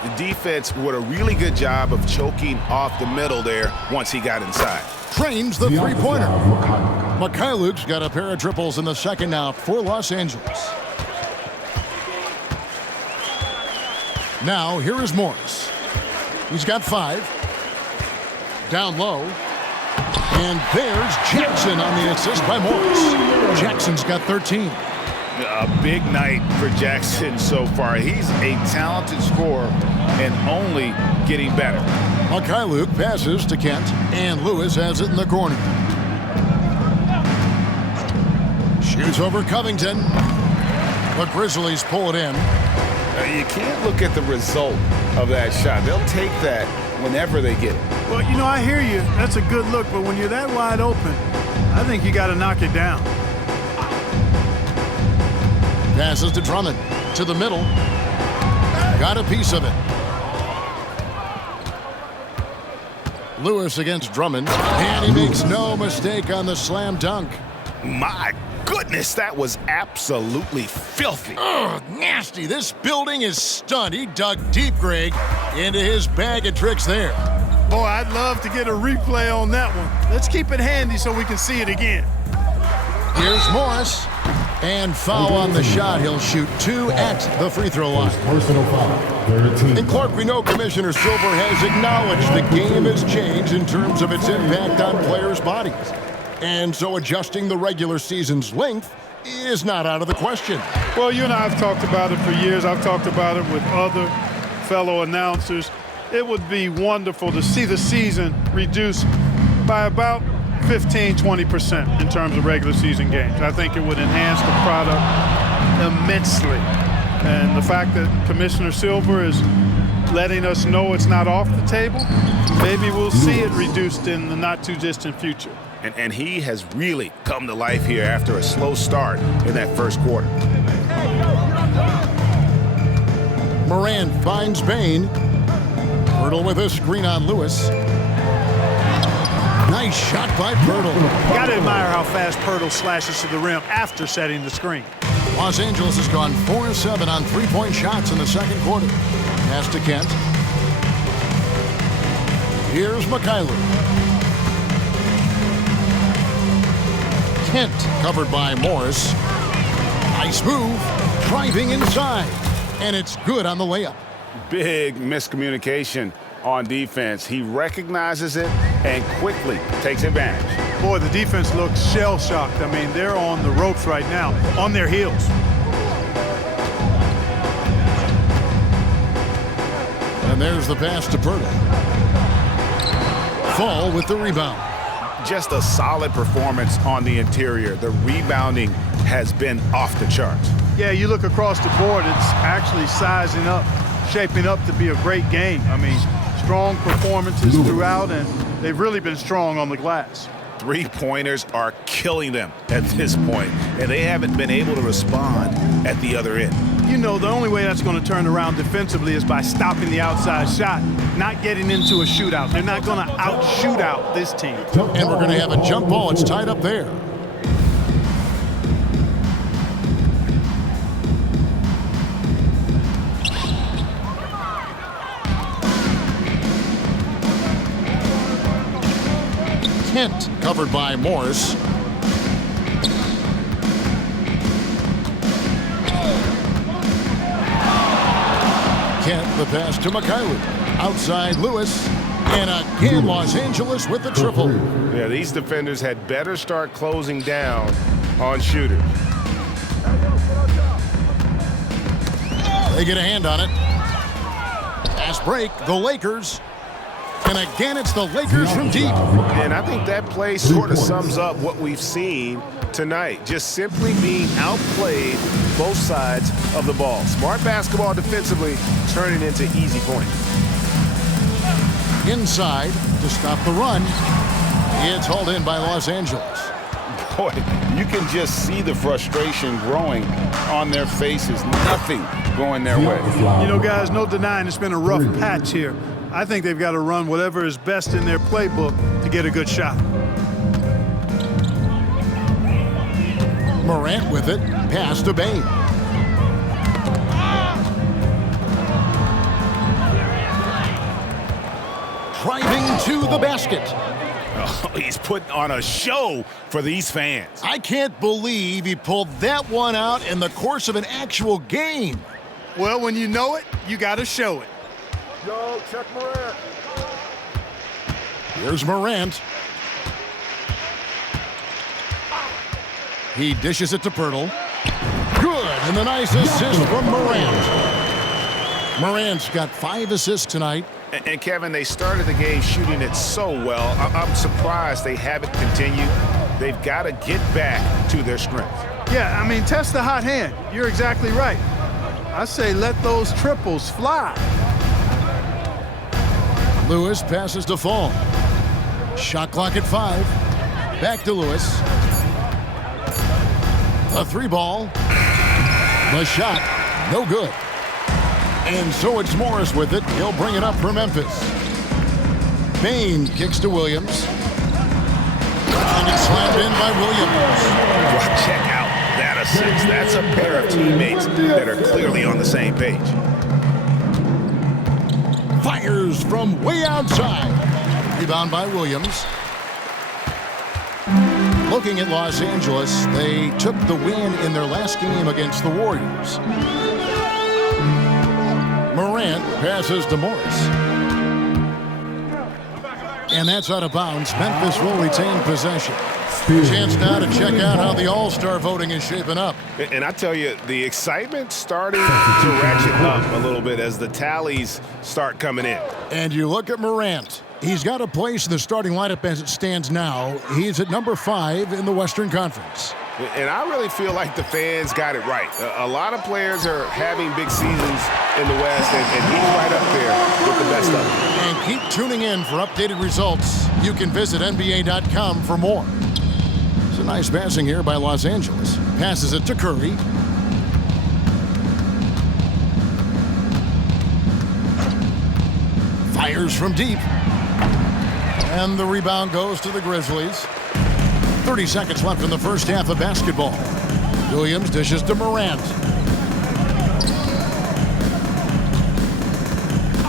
The defense did a really good job of choking off the middle there once he got inside. Trains the three-pointer. Mikhailuk's got a pair of triples in the second now for Los Angeles. Now, here is Morris. He's got 5. Down low. And there's Jackson on the assist by Morris. Jackson's got 13. A big night for Jackson so far. He's a talented scorer and only getting better. Mikhailuk passes to Kent, and Lewis has it in the corner. Shoots over Covington. The Grizzlies pull it in. You can't look at the result of that shot. They'll take that whenever they get it. Well, you know, I hear you. That's a good look, but when you're that wide open, I think you got to knock it down. Passes to Drummond. To the middle. Got a piece of it. Lewis against Drummond. And he makes no mistake on the slam dunk. My goodness, that was absolutely filthy. Ugh, nasty. This building is stunned. He dug deep, Greg, into his bag of tricks there. Boy, I'd love to get a replay on that one. Let's keep it handy so we can see it again. Here's Morris. And foul on the shot. He'll shoot 2 at the free throw line. Personal foul. 13. And Clark, we know Commissioner Silver has acknowledged the game has changed in terms of its impact on players' bodies. And so adjusting the regular season's length is not out of the question. Well, you and I have talked about it for years. I've talked about it with other fellow announcers. It would be wonderful to see the season reduced by about 15-20% in terms of regular season games. I think it would enhance the product immensely. And the fact that Commissioner Silver is letting us know it's not off the table, maybe we'll see it reduced in the not-too-distant future. And he has really come to life here after a slow start in that first quarter. Moran finds Bain. Hurdle with a screen on Lewis. Nice shot by Pirtle. Got to admire how fast Pirtle slashes to the rim after setting the screen. Los Angeles has gone 4-7 on three-point shots in the second quarter. Pass to Kent. Here's McKayler. Kent covered by Morris. Nice move. Driving inside. And it's good on the layup. Big miscommunication on defense. He recognizes it and quickly takes advantage. Boy, the defense looks shell-shocked. I mean, they're on the ropes right now, on their heels. And there's the pass to Pirtle. Fall with the rebound. Just a solid performance on the interior. The rebounding has been off the charts. Yeah, you look across the board, it's actually sizing up, shaping up to be a great game. I mean, strong performances throughout, and they've really been strong on the glass. Three-pointers are killing them at this point, and they haven't been able to respond at the other end. You know, the only way that's going to turn around defensively is by stopping the outside shot, not getting into a shootout. They're not going to out-shoot out this team. And we're going to have a jump ball. It's tied up there. Kent covered by Morris. Kent, the pass to McKayler. Outside Lewis. And again, Los Angeles with the triple. Yeah, these defenders had better start closing down on shooters. They get a hand on it. Fast break, the Lakers. And again, it's the Lakers from deep. And I think that play sort of sums up what we've seen tonight. Just simply being outplayed both sides of the ball. Smart basketball defensively, turning into easy points. Inside to stop the run. It's hauled in by Los Angeles. Boy, you can just see the frustration growing on their faces. Nothing going their way. You know, guys, no denying it's been a rough patch here. I think they've got to run whatever is best in their playbook to get a good shot. Morant with it. Pass to Bain. Driving to the basket. Oh, he's putting on a show for these fans. I can't believe he pulled that one out in the course of an actual game. Well, when you know it, you got to show it. Yo, check Morant. Here's Morant. He dishes it to Pirtle. Good, and the nice assist from Morant. Morant's got 5 assists tonight. And Kevin, they started the game shooting it so well. I'm surprised they haven't continued. They've got to get back to their strength. Yeah, I mean, test the hot hand. You're exactly right. I say let those triples fly. Lewis passes to Fall. Shot clock at 5. Back to Lewis. A 3-ball. The shot, no good. And so it's Morris with it. He'll bring it up for Memphis. Bain kicks to Williams. And it's slammed in by Williams. Well, check out that assist. That's a pair of teammates that are clearly on the same page. Fires from way outside. Rebound by Williams. Looking at Los Angeles, they took the win in their last game against the Warriors. Morant passes to Morris. And that's out of bounds. Memphis will retain possession. Chance now to check out how the All-Star voting is shaping up. And I tell you, the excitement starting to ratchet up a little bit as the tallies start coming in. And you look at Morant. He's got a place in the starting lineup as it stands now. He's at number 5 in the Western Conference. And I really feel like the fans got it right. A lot of players are having big seasons in the West, and he's right up there with the best of them. And keep tuning in for updated results. You can visit NBA.com for more. It's a nice passing here by Los Angeles. Passes it to Curry. Fires from deep. And the rebound goes to the Grizzlies. 30 seconds left in the first half of basketball. Williams dishes to Morant.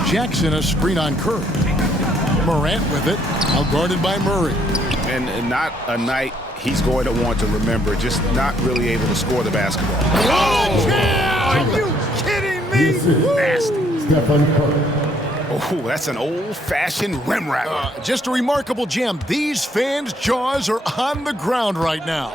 Jackson a screen on Curry. Morant with it, outguarded by Murray. And not a night he's going to want to remember, just not really able to score the basketball. Oh, are you kidding me? Nasty. Stephen Curry. Oh, that's an old-fashioned rim rattler. Just a remarkable gem. These fans' jaws are on the ground right now.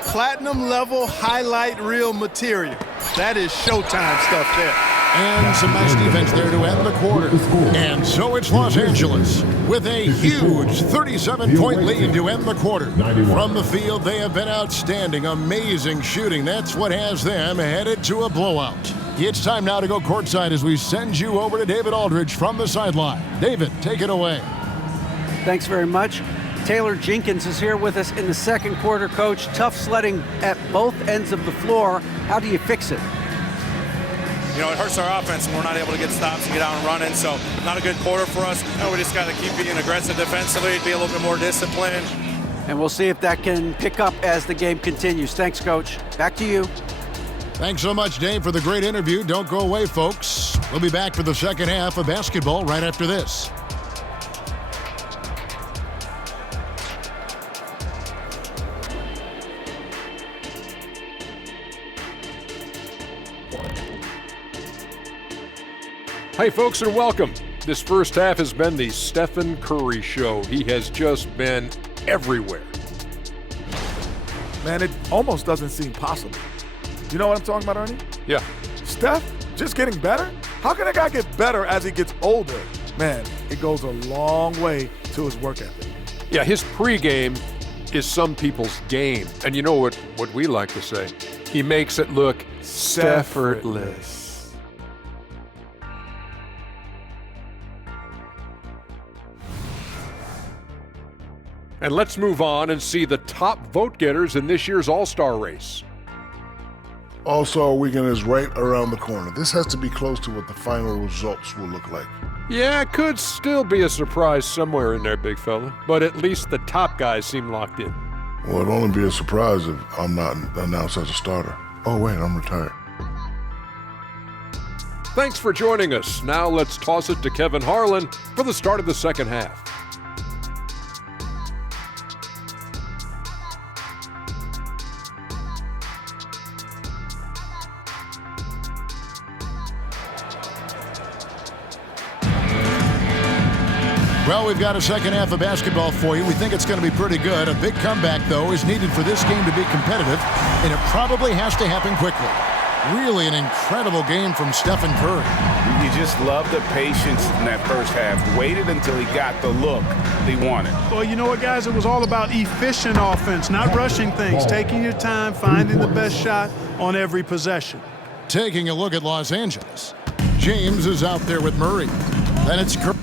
Platinum level highlight reel material. That is Showtime stuff there. And some nice defense there to end the quarter. And so it's Los Angeles with a huge 37-point lead to end the quarter. From the field, they have been outstanding, amazing shooting. That's what has them headed to a blowout. It's time now to go courtside as we send you over to David Aldridge from the sideline. David, take it away. Thanks very much. Taylor Jenkins is here with us in the second quarter, Coach. Tough sledding at both ends of the floor. How do you fix it? You know, it hurts our offense when we're not able to get stops and get out and running. So not a good quarter for us. You know, we just got to keep being aggressive defensively, be a little bit more disciplined. And we'll see if that can pick up as the game continues. Thanks, Coach. Back to you. Thanks so much, Dave, for the great interview. Don't go away, folks. We'll be back for the second half of basketball right after this. Hey, folks, and welcome. This first half has been the Stephen Curry show. He has just been everywhere. Man, it almost doesn't seem possible. You know what I'm talking about, Ernie? Yeah. Steph just getting better? How can a guy get better as he gets older? Man, it goes a long way to his work ethic. Yeah, his pregame is some people's game. And you know what we like to say? He makes it look effortless. And let's move on and see the top vote getters in this year's All-Star race. All-Star Weekend is right around the corner. This has to be close to what the final results will look like. Yeah, it could still be a surprise somewhere in there, big fella. But at least the top guys seem locked in. Well, it'll only be a surprise if I'm not announced as a starter. Oh, wait, I'm retired. Thanks for joining us. Now let's toss it to Kevin Harlan for the start of the second half. Well, we've got a second half of basketball for you. We think it's going to be pretty good. A big comeback, though, is needed for this game to be competitive, and it probably has to happen quickly. Really an incredible game from Stephen Curry. You just love the patience in that first half. Waited until he got the look he wanted. Well, you know what, guys? It was all about efficient offense, not rushing things, taking your time, finding the best shot on every possession. Taking a look at Los Angeles. James is out there with Murray. Then it's Curry.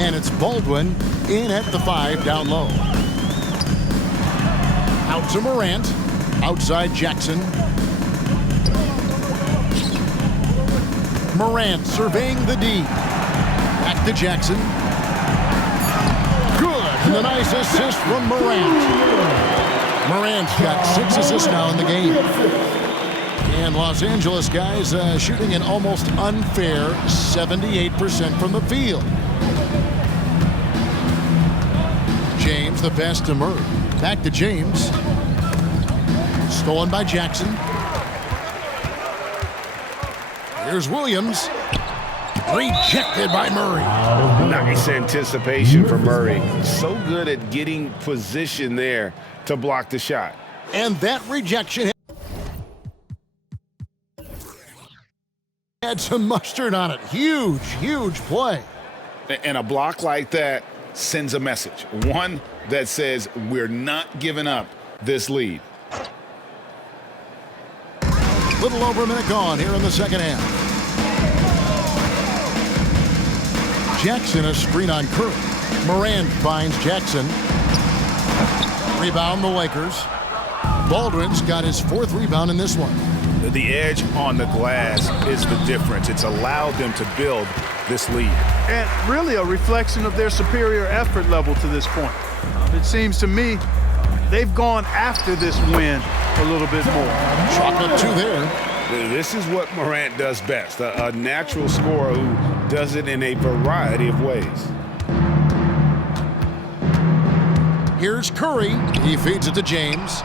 And it's Baldwin in at the 5 down low. Out to Morant. Outside Jackson. Morant surveying the D. Back to Jackson. Good. And a nice assist from Morant. Morant's got 6 assists now in the game. And Los Angeles guys shooting an almost unfair 78% from the field. James, the pass to Murray. Back to James. Stolen by Jackson. Here's Williams. Rejected by Murray. Nice anticipation for Murray. So good at getting position there to block the shot. And that rejection had some mustard on it. Huge, huge play. And a block like that sends a message. One that says we're not giving up this lead. Little over a minute gone here in the second half. Jackson a screen on Curry. Morant finds Jackson. Rebound the Lakers. Baldwin's got his 4th rebound in this one. The edge on the glass is the difference. It's allowed them to build this lead. And really a reflection of their superior effort level to this point. It seems to me they've gone after this win a little bit more. Chocolate 2 there. This is what Morant does best, a natural scorer who does it in a variety of ways. Here's Curry. He feeds it to James.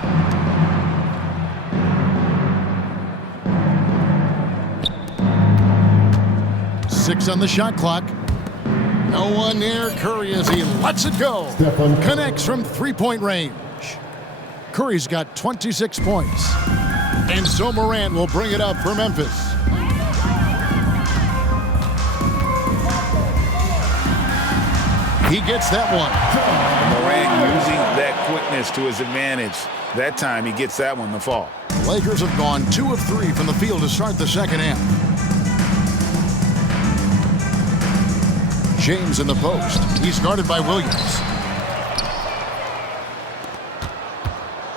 Six on the shot clock. No one near Curry as he lets it go. Connects from 3-point range. Curry's got 26 points. And so Morant will bring it up for Memphis. He gets that one. Morant using that quickness to his advantage. That time he gets that one to fall. Lakers have gone 2 of 3 from the field to start the second half. James in the post. He's guarded by Williams.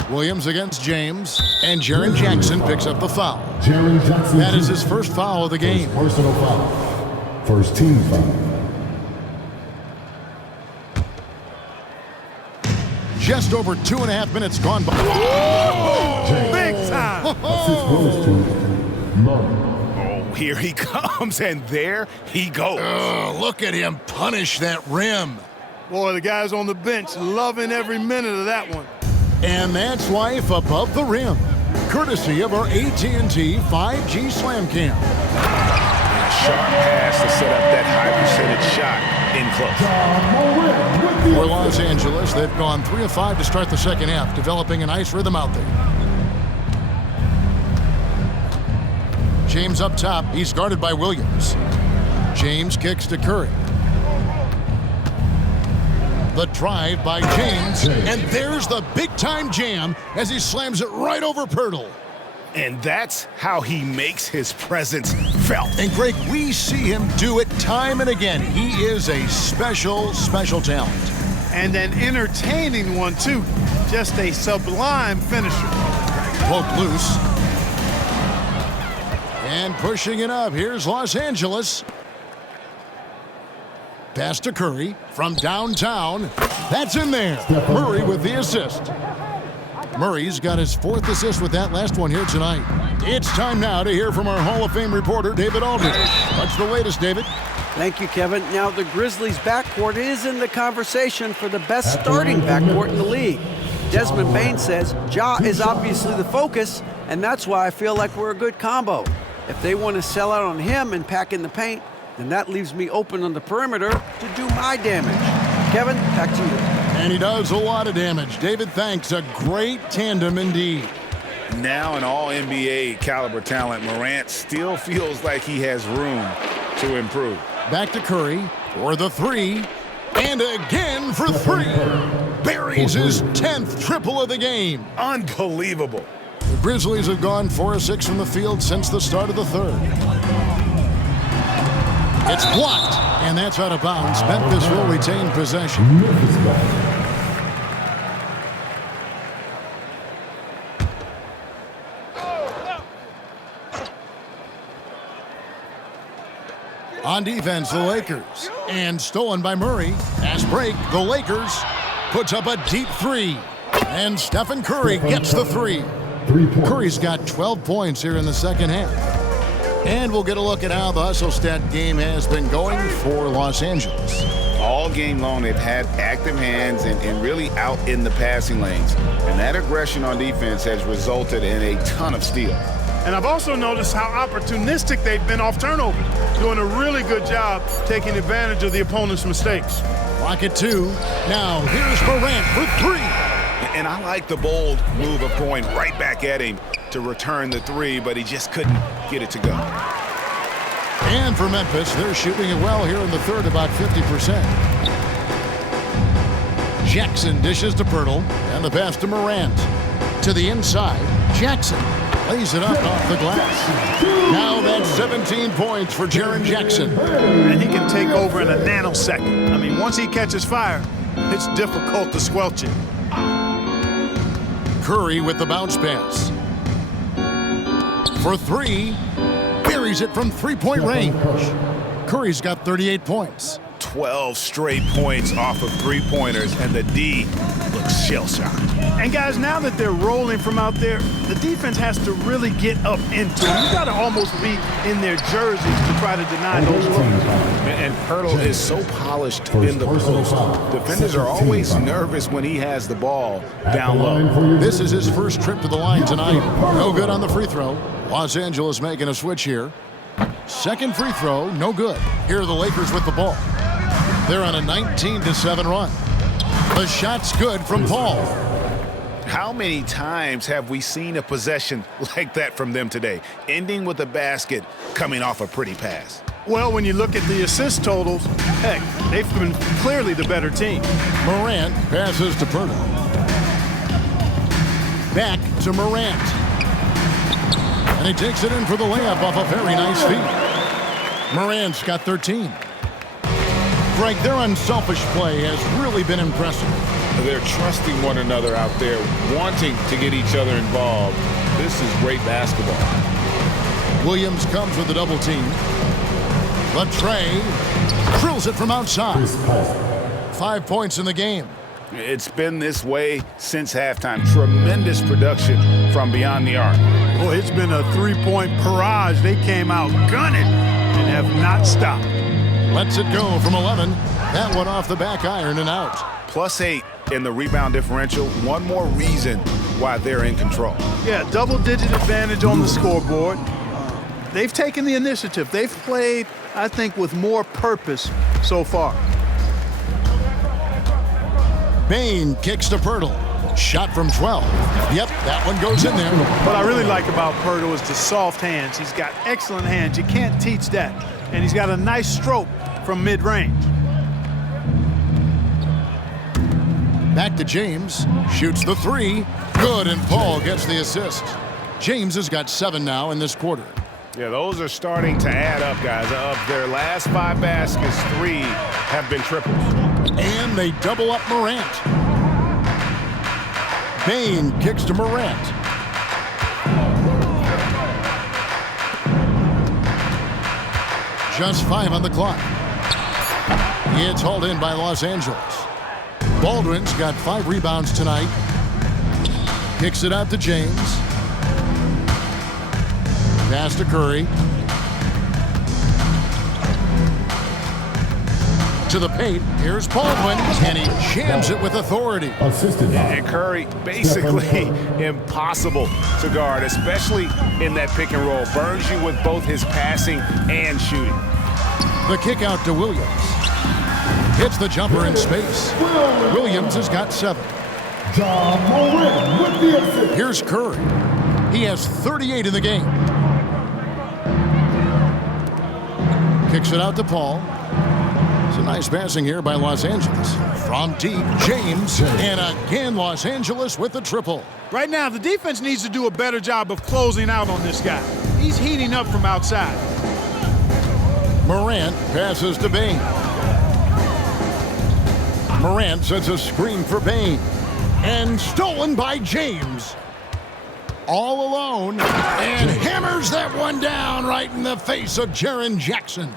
Williams against James, and Jaren Jackson picks up the foul. That is his first foul of the game. Personal foul. First team foul. Just over 2.5 minutes gone by. Whoa! Big time! Oh, here he comes, and there he goes. Look at him punish that rim. Boy, the guys on the bench loving every minute of that one. And that's life above the rim, courtesy of our AT&T 5G Slam Cam. Sharp pass to set up that high percentage shot in close. For Los Angeles, they've gone 3 of 5 to start the second half, developing a nice rhythm out there. James up top. He's guarded by Williams. James kicks to Curry. The drive by James, and there's the big-time jam as he slams it right over Pirtle. And that's how he makes his presence felt. And Greg, we see him do it time and again. He is a special, special talent. And an entertaining one, too. Just a sublime finisher. Poked loose. And pushing it up, here's Los Angeles. Pass to Curry from downtown. That's in there. Murray with the assist. Murray's got his 4th assist with that last one here tonight. It's time now to hear from our Hall of Fame reporter, David Aldridge. What's the latest, David? Thank you, Kevin. Now, the Grizzlies' backcourt is in the conversation for the best starting backcourt in the league. Desmond Bain says Ja is obviously the focus, and that's why I feel like we're a good combo. If they want to sell out on him and pack in the paint, then that leaves me open on the perimeter to do my damage. Kevin, back to you. And he does a lot of damage. David, thanks. A great tandem indeed. Now an all-NBA caliber talent, Morant still feels like he has room to improve. Back to Curry for the 3. And again for 3. Buries his 10th triple of the game. Unbelievable. The Grizzlies have gone 4 of 6 from the field since the start of the third. It's blocked, and that's out of bounds. Memphis will retain possession. On defense, the Lakers. And stolen by Murray. Fast break, the Lakers puts up a deep 3. And Stephen Curry gets the 3. Curry's got 12 points here in the second half. And we'll get a look at how the hustle stat game has been going for Los Angeles. All game long, they've had active hands and really out in the passing lanes. And that aggression on defense has resulted in a ton of steals. And I've also noticed how opportunistic they've been off turnovers, doing a really good job taking advantage of the opponent's mistakes. Rocket 2. Now here's Morant for 3. And I like the bold move of going right back at him to return the 3, but he just couldn't get it to go. And for Memphis, they're shooting it well here in the third, about 50%. Jackson dishes to Pirtle, and the pass to Morant. To the inside, Jackson lays it up off the glass. Now that's 17 points for Jaren Jackson. And he can take over in a nanosecond. I mean, once he catches fire, it's difficult to squelch it. Curry with the bounce pass. For three, buries it from three-point range. Curry's got 38 points. 12 straight points off of three-pointers, and the D looks shell-shocked. And guys, now that they're rolling from out there, the defense has to really get up into them. You got to almost be in their jerseys to try to deny those looks. And Pirtle is so polished in the post. Defenders are always nervous when he has the ball down low. This is his first trip to the line tonight. No good on the free throw. Los Angeles making a switch here. Second free throw, no good. Here are the Lakers with the ball. They're on a 19-7 run. The shot's good from Paul. How many times have we seen a possession like that from them today, ending with a basket coming off a pretty pass? Well, when you look at the assist totals, heck, they've been clearly the better team. Morant passes to Pirtle. Back to Morant. And he takes it in for the layup off a very nice feed. Morant's got 13. Greg, their unselfish play has really been impressive. They're trusting one another out there, wanting to get each other involved. This is great basketball. Williams comes with a double team. But Trey drills it from outside. 5 points in the game. It's been this way since halftime. Tremendous production from beyond the arc. Boy, it's been a three-point barrage. They came out gunning and have not stopped. Lets it go from 11. That one off the back iron and out. +8 in the rebound differential. One more reason why they're in control. Yeah, double-digit advantage on the scoreboard. They've taken the initiative. They've played, I think, with more purpose so far. Bain kicks to Pirtle. Shot from 12. Yep, that one goes in there. What I really like about Pirtle is the soft hands. He's got excellent hands. You can't teach that. And he's got a nice stroke from mid-range. Back to James. Shoots the three. Good, and Paul gets the assist. James has got 7 now in this quarter. Yeah, those are starting to add up, guys. Of their last 5 baskets, 3 have been triples. And they double up Morant. Bain kicks to Morant. Just 5 on the clock. It's hauled in by Los Angeles. Baldwin's got 5 rebounds tonight. Kicks it out to James. Pass to Curry. To the paint. Here's Baldwin, and he jams it with authority. And Curry, basically impossible to guard, especially in that pick and roll. Burns you with both his passing and shooting. The kick out to Williams. Hits the jumper in space. Williams has got 7. Here's Curry. He has 38 in the game. Kicks it out to Paul. It's a nice passing here by Los Angeles. From deep, James, and again Los Angeles with the triple. Right now, the defense needs to do a better job of closing out on this guy. He's heating up from outside. Morant passes to Bain. Morant sets a screen for Bain. And stolen by James. All alone. And hammers that one down right in the face of Jaren Jackson.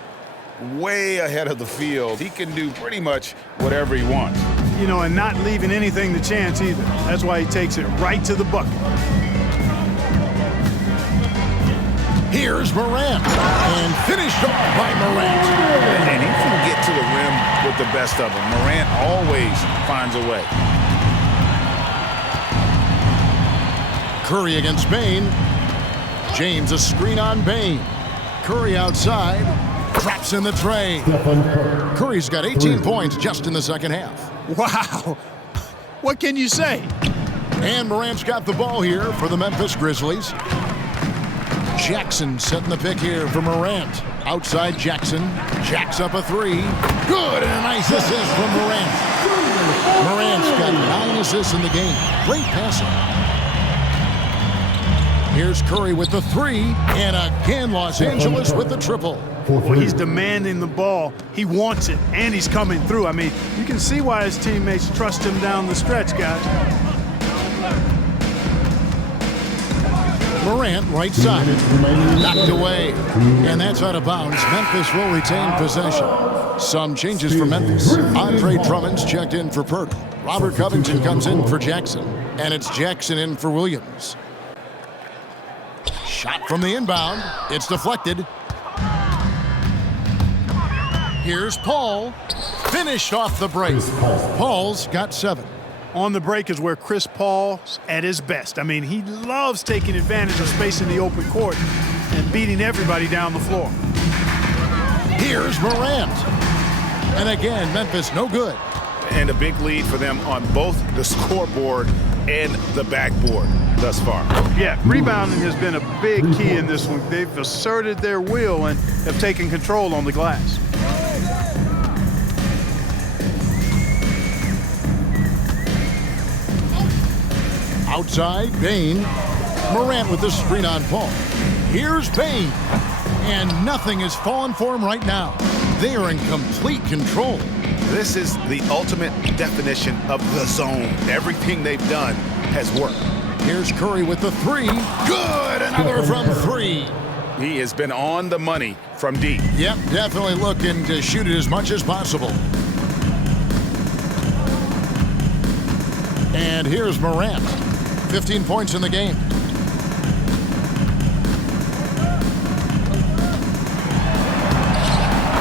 Way ahead of the field. He can do pretty much whatever he wants. You know, and not leaving anything to chance either. That's why he takes it right to the bucket. Here's Morant. And finished off by Morant. And he can get to the rim with the best of them. Morant always finds a way. Curry against Bain. James a screen on Bain. Curry outside. Drops in the tray. Curry's got 18 points just in the second half. Wow. What can you say? And Morant's got the ball here for the Memphis Grizzlies. Jackson setting the pick here for Morant. Outside Jackson. Jacks up a 3. Good, and a nice assist from Morant. Morant's got 9 assists in the game. Great passing. Here's Curry with the 3. And again, Los Angeles with the triple. Well, he's demanding the ball. He wants it, and he's coming through. I mean, you can see why his teammates trust him down the stretch, guys. Morant, right side. Knocked away. And that's out of bounds. Memphis will retain possession. Some changes for Memphis. Andre Drummond's checked in for Purdy. Robert Covington comes in for Jackson. And it's Jackson in for Williams. Shot from the inbound. It's deflected. Here's Paul. Finished off the break. Paul's got 7. On the break is where Chris Paul's at his best. I mean, he loves taking advantage of space in the open court and beating everybody down the floor. Here's Morant. And again, Memphis no good. And a big lead for them on both the scoreboard and the backboard thus far. Yeah, rebounding has been a big key in this one. They've asserted their will and have taken control on the glass. Outside, Bain. Morant with the screen on Paul. Here's Bain. And nothing is falling for him right now. They are in complete control. This is the ultimate definition of the zone. Everything they've done has worked. Here's Curry with the 3. Good! Another from 3. He has been on the money from deep. Yep, definitely looking to shoot it as much as possible. And here's Morant. 15 points in the game.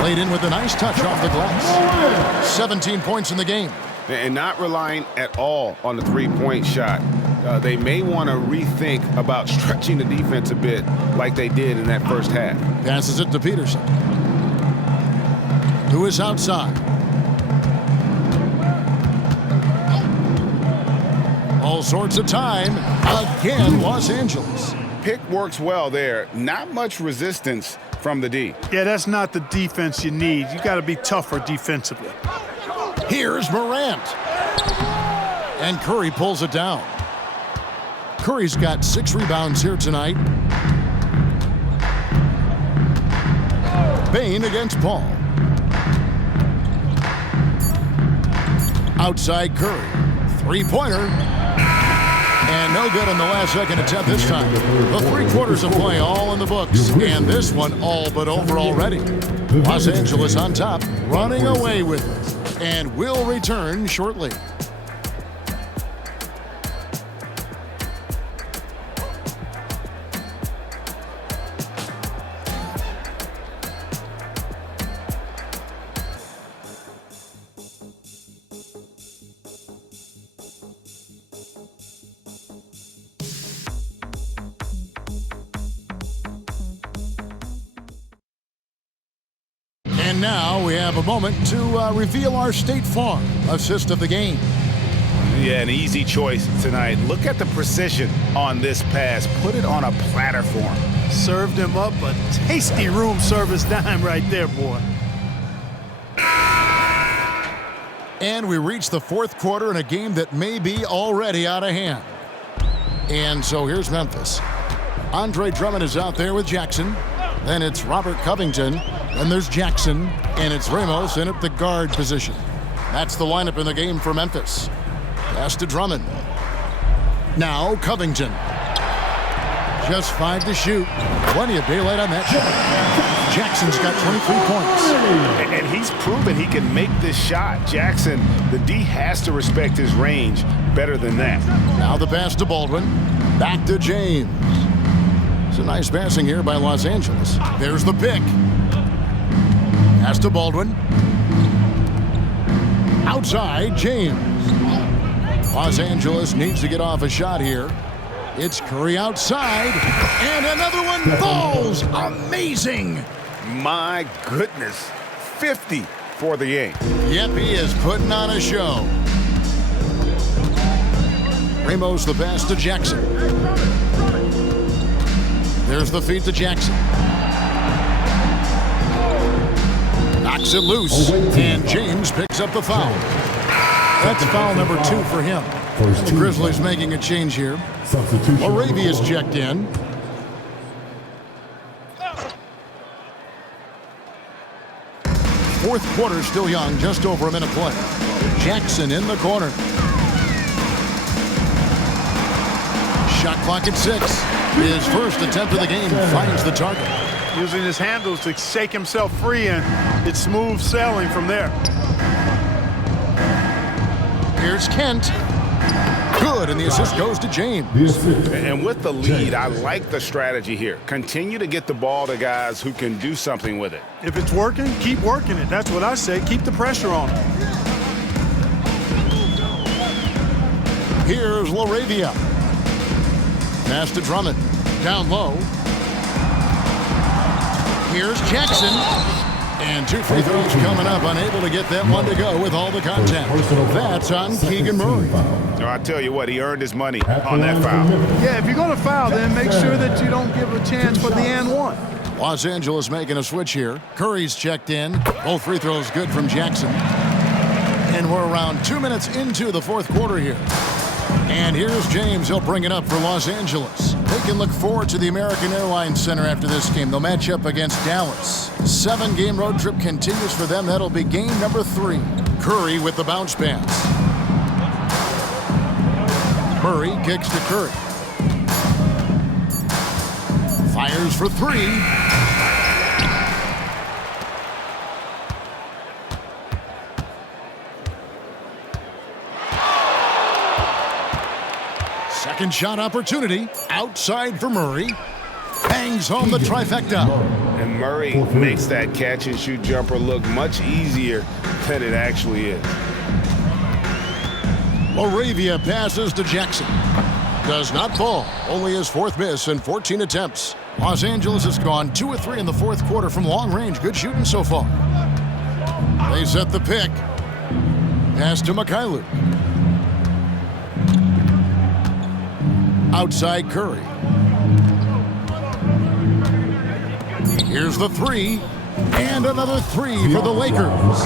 Played in with a nice touch off the glass. 17 points in the game. And not relying at all on the three-point shot. They may want to rethink about stretching the defense a bit like they did in that first half. Passes it to Peterson. Who is outside. All sorts of time. Again, Los Angeles. Pick works well there. Not much resistance from the D. Yeah, that's not the defense you need. You got to be tougher defensively. Here's Morant. And Curry pulls it down. Curry's got 6 rebounds here tonight. Bain against Paul. Outside Curry. 3-pointer. And no good on the last second attempt this time. The 3 quarters of play all in the books. And this one all but over already. Los Angeles on top, running away with it. And will return shortly. And now we have a moment to reveal our State Farm assist of the game. Yeah, an easy choice tonight. Look at the precision on this pass. Put it on a platter for him. Served him up a tasty room service dime right there, boy. And we reach the 4th quarter in a game that may be already out of hand. And so here's Memphis. Andre Drummond is out there with Jackson. Then it's Robert Covington. Then there's Jackson. And it's Ramos in at the guard position. That's the lineup in the game for Memphis. Pass to Drummond. Now Covington. Just 5 to shoot. Plenty of daylight on that shot. Jackson's got 23 points. And he's proven he can make this shot. Jackson, the D has to respect his range better than that. Now the pass to Baldwin. Back to James. It's a nice passing here by Los Angeles. There's the pick. Pass to Baldwin. Outside, James. Los Angeles needs to get off a shot here. It's Curry outside. And another one falls. Amazing. My goodness. 50 for the game. Yep, he is putting on a show. Ramos the pass to Jackson. There's the feed to Jackson. Knocks it loose. And James picks up the foul. That's foul number 2 for him. The Grizzlies making a change here. Arabia's checked in. Fourth quarter still young, just over a minute play. Jackson in the corner. Shot clock at 6. His first attempt of the game finds the target. Using his handles to shake himself free, and it's smooth sailing from there. Here's Kent. Good, and the assist goes to James. And with the lead, I like the strategy here. Continue to get the ball to guys who can do something with it. If it's working, keep working it. That's what I say. Keep the pressure on him. Here's LaRavia. Pass to Drummond. Down low. Here's Jackson. And 2 free throws coming up. Unable to get that one to go with all the contact. That's on Keegan Murray. I tell you what, he earned his money on that foul. Yeah, if you're going to foul, then make sure that you don't give a chance for the and one. Los Angeles making a switch here. Curry's checked in. Both free throws good from Jackson. And we're around 2 minutes into the fourth quarter here. And here's James. He'll bring it up for Los Angeles. They can look forward to the American Airlines Center after this game. They'll match up against Dallas. 7-game road trip continues for them. That'll be game number 3. Curry with the bounce pass. Murray kicks to Curry. Fires for 3. Second shot opportunity. Outside for Murray. Bangs home the trifecta. And Murray makes that catch-and-shoot jumper look much easier than it actually is. LaRavia passes to Jackson. Does not fall. Only his 4th miss in 14 attempts. Los Angeles has gone 2 of 3 in the fourth quarter from long range. Good shooting so far. They set the pick. Pass to Mikhailuk. Outside Curry. Here's the 3. And another 3 for the Lakers.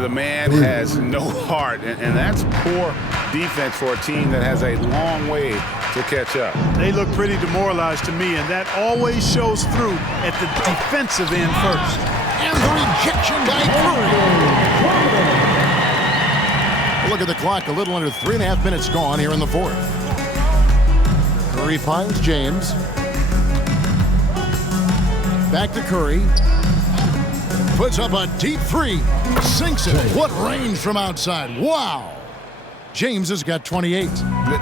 The man has no heart, and that's poor defense for a team that has a long way to catch up. They look pretty demoralized to me, and that always shows through at the defensive end first. And the rejection by Curry. Look at the clock, a little under 3.5 minutes gone here in the fourth. Curry finds James. Back to Curry. Puts up a deep 3. Sinks it. What range from outside. Wow. James has got 28.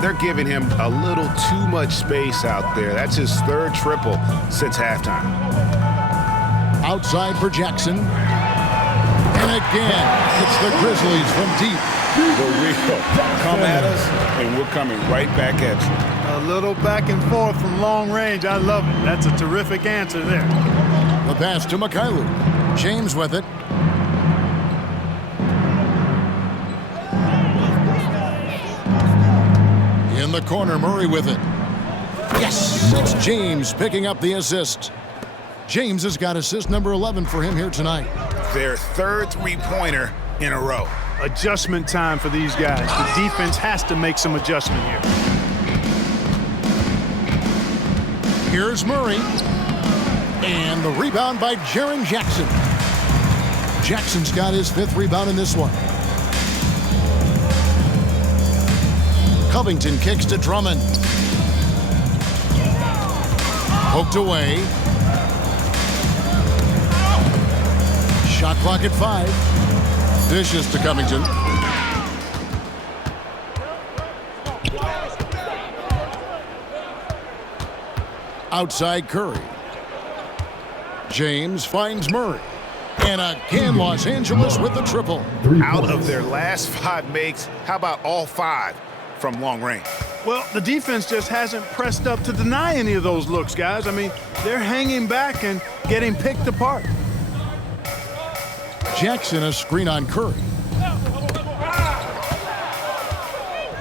They're giving him a little too much space out there. That's his 3rd triple since halftime. Outside for Jackson. And again, it's the Grizzlies from deep. The real come at us, and we're coming right back at you. A little back and forth from long range. I love it. That's a terrific answer there. The pass to Mikhailuk. James with it. In the corner, Murray with it. Yes, it's James picking up the assist. James has got assist number 11 for him here tonight. Their 3rd three-pointer in a row. Adjustment time for these guys. The defense has to make some adjustment here. Here's Murray. And the rebound by Jaren Jackson. Jackson's got his 5th rebound in this one. Covington kicks to Drummond. Poked away. Shot clock at 5. Dishes to Covington. Outside Curry. James finds Murray. And again, Los Angeles with the triple. Out of their last 5 makes, how about all 5 from long range? Well, the defense just hasn't pressed up to deny any of those looks, guys. I mean, they're hanging back and getting picked apart. Jackson a screen on Curry.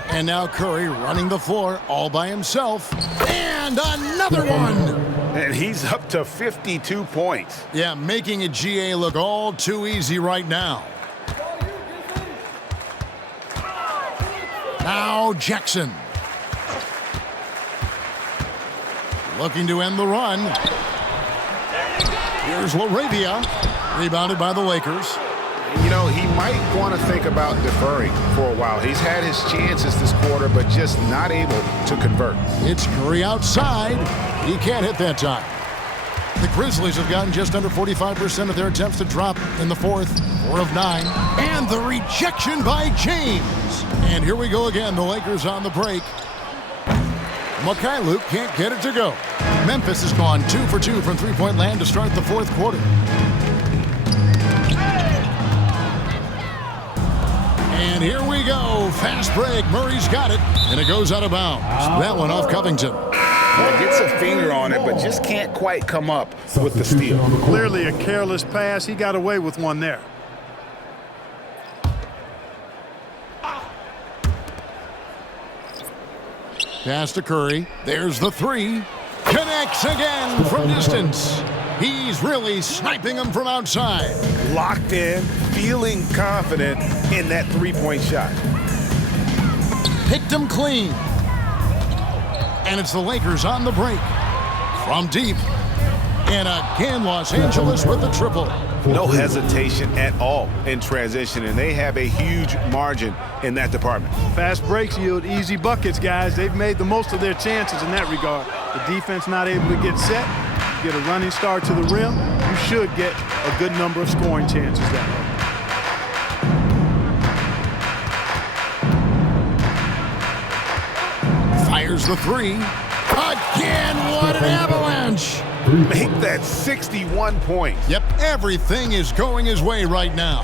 And now Curry running the floor all by himself. And another one. And he's up to 52 points. Yeah, making a GA look all too easy right now. Now Jackson. Looking to end the run. Here's LaRavia. Rebounded by the Lakers. You know, he might want to think about deferring for a while. He's had his chances this quarter, but just not able to convert. It's Curry outside. He can't hit that time. The Grizzlies have gotten just under 45% of their attempts to drop in the fourth, 4 of 9. And the rejection by James. And here we go again, the Lakers on the break. Mikhailuk can't get it to go. Memphis has gone 2 for 2 from three-point land to start the fourth quarter. And here we go. Fast break. Murray's got it. And it goes out of bounds. That one off Covington. Gets a finger on it, but just can't quite come up with the steal. Clearly a careless pass. He got away with one there. Pass to Curry. There's the three. Connects again from distance. He's really sniping them from outside. Locked in, feeling confident in that three-point shot. Picked him clean. And it's the Lakers on the break. From deep. And again, Los Angeles with the triple. No hesitation at all in transition, and they have a huge margin in that department. Fast breaks yield easy buckets, guys. They've made the most of their chances in that regard. The defense not able to get set, get a running start to the rim. You should get a good number of scoring chances that way. Fires the three. Again, what an avalanche. Make that 61 points. Yep, everything is going his way right now.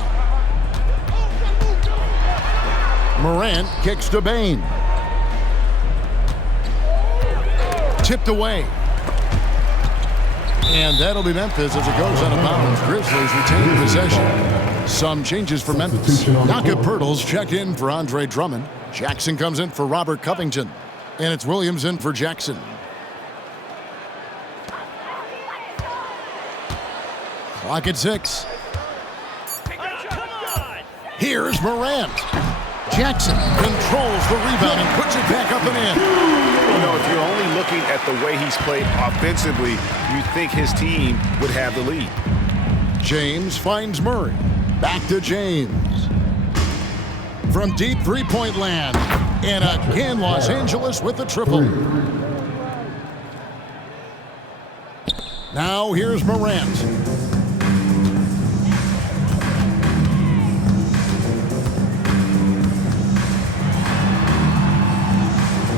Morant kicks to Bane. Tipped away. And that'll be Memphis as it goes out of bounds. Grizzlies retain possession. Some changes for Memphis. Naka Pirtle's checked in for Andre Drummond. Jackson comes in for Robert Covington. And it's Williams in for Jackson. Clock at 6. Here's Morant. Jackson controls the rebound and puts it back up and in. You know, if you're only looking at the way he's played offensively, you think his team would have the lead. James finds Murray. Back to James. From deep three-point land. And again, Los Angeles with the triple. Now here's Morant.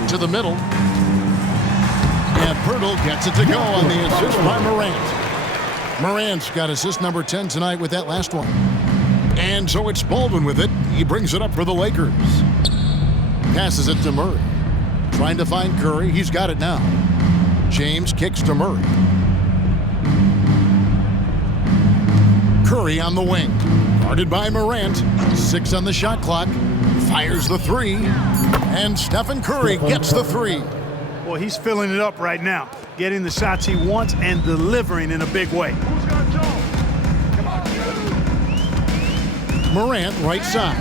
To the middle. And Pirtle gets it to go on the assist by Morant. Morant's got assist number 10 tonight with that last one. And so it's Baldwin with it. He brings it up for the Lakers. Passes it to Murray. Trying to find Curry. He's got it now. James kicks to Murray. Curry on the wing. Guarded by Morant. 6 on the shot clock. Fires the three. And Stephen Curry gets the three. Well, he's filling it up right now. Getting the shots he wants and delivering in a big way. Morant right side.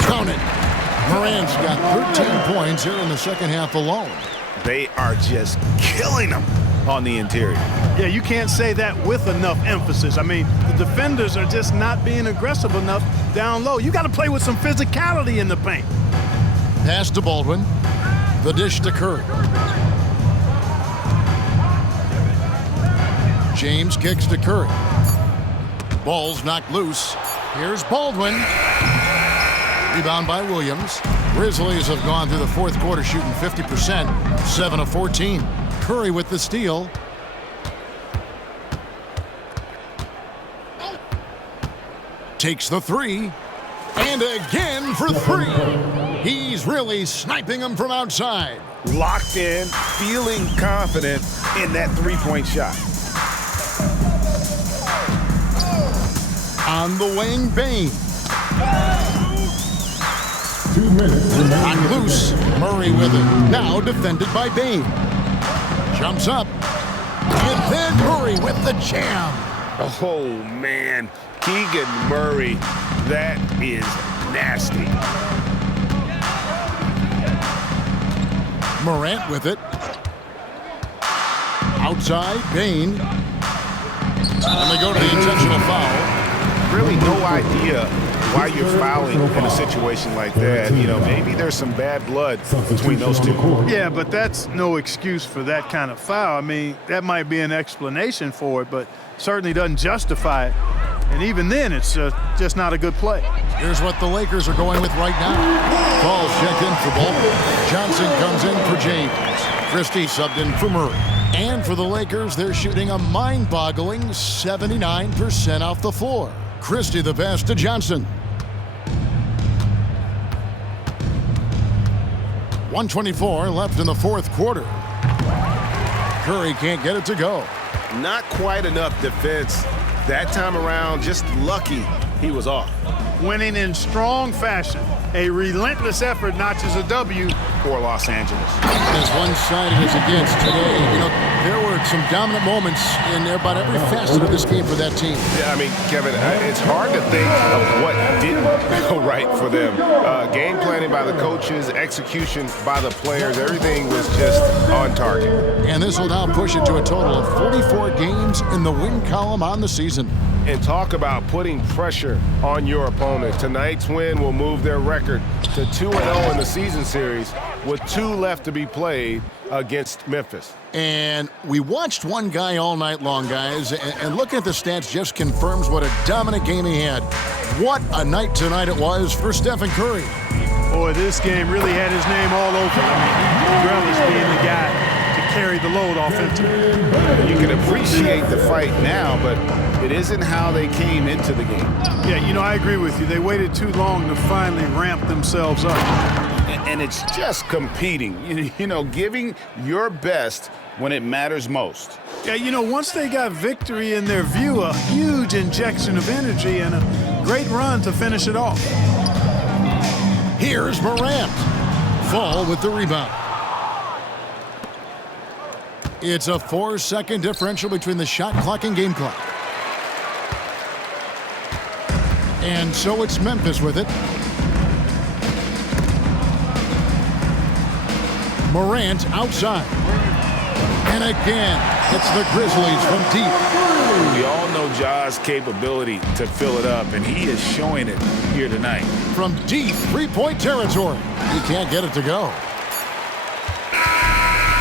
Count it. Morant's got 13 points here in the second half alone. They are just killing them on the interior. Yeah, you can't say that with enough emphasis. I mean, the defenders are just not being aggressive enough down low. You got to play with some physicality in the paint. Pass to Baldwin. The dish to Curry. James kicks to Curry. Ball's knocked loose. Here's Baldwin. Rebound by Williams. Grizzlies have gone through the fourth quarter shooting 50%, 7 of 14. Curry with the steal. Takes the three. And again for three. He's really sniping them from outside. Locked in, feeling confident in that three-point shot. On the wing, Bane. 2 minutes. On loose. Murray with it. Now defended by Bane. Jumps up. And then Murray with the jam. Oh, man. Keegan Murray. That is nasty. Morant with it. Outside, Bane. And they go to the intentional foul. Really no idea why you're fouling in a situation like that. You know, maybe there's some bad blood between those two. Yeah, but that's no excuse for that kind of foul. I mean, that might be an explanation for it, but certainly doesn't justify it. And even then, it's just not a good play. Here's what the Lakers are going with right now. Paul's checked in for Ball. Johnson comes in for James. Christie subbed in for Murray. And for the Lakers, they're shooting a mind-boggling 79% off the floor. Christie the pass to Johnson. 1:24 left in the fourth quarter. Curry can't get it to go. Not quite enough defense that time around. Just lucky he was off. Winning in strong fashion. A relentless effort notches a W for Los Angeles. As one-sided as it gets today, you know, there were some dominant moments in about every facet of this game for that team. Yeah, I mean, Kevin, it's hard to think of what didn't go right for them. Game planning by the coaches, execution by the players, everything was just on target. And this will now push it to a total of 44 games in the win column on the season. And talk about putting pressure on your opponent. Tonight's win will move their record to 2-0 in the season series with 2 left to be played against Memphis. And we watched one guy all night long, guys, and looking at the stats just confirms what a dominant game he had. What a night tonight it was for Stephen Curry. Boy, this game really had his name all over it. I mean, he relished being the guy to carry the load offensively. You can appreciate the fight now, but it isn't how they came into the game. Yeah, you know, I agree with you. They waited too long to finally ramp themselves up. And it's just competing, you know, giving your best when it matters most. Yeah, you know, once they got victory in their view, a huge injection of energy and a great run to finish it off. Here's Morant. Fall with the rebound. It's a 4-second differential between the shot clock and game clock. And so it's Memphis with it. Morant outside. And again, it's the Grizzlies from deep. We all know Ja's capability to fill it up, and he is showing it here tonight. From deep three-point territory. He can't get it to go.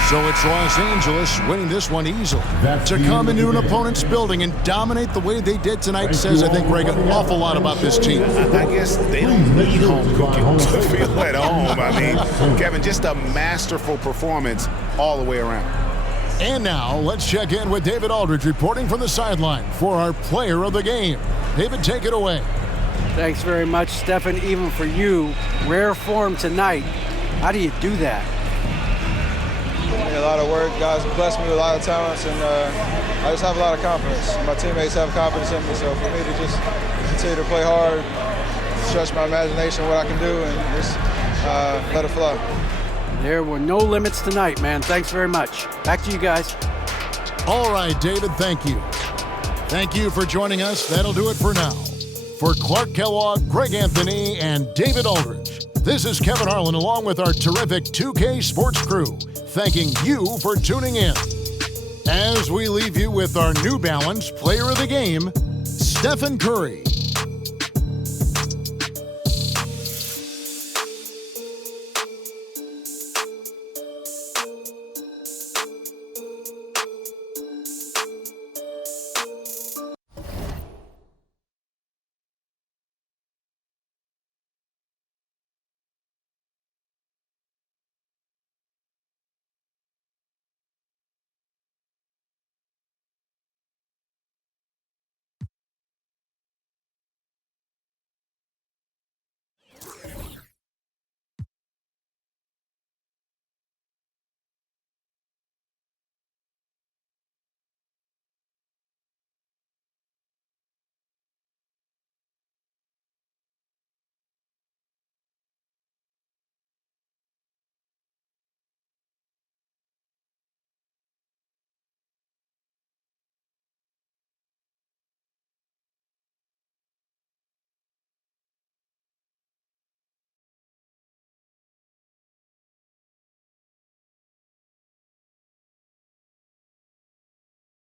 So it's Los Angeles winning this one easily. To come into an opponent's building and dominate the way they did tonight says, I think, Greg, an awful lot about this team. I guess they don't need home cooking to feel at home. I mean, Kevin, just a masterful performance all the way around. And now let's check in with David Aldridge reporting from the sideline for our player of the game. David, take it away. Thanks very much, Stephen. Even for you, rare form tonight. How do you do that? A lot of work. Guys blessed me with a lot of talents, and I just have a lot of confidence. My teammates have confidence in me, so for me to just continue to play hard, stretch my imagination, what I can do, and just let it flow. There were no limits tonight, man. Thanks very much. Back to you guys. All right, David, thank you. Thank you for joining us. That'll do it for now. For Clark Kellogg, Greg Anthony, and David Aldridge, this is Kevin Harlan along with our terrific 2K Sports crew, thanking you for tuning in. As we leave you with our New Balance Player of the Game, Stephen Curry.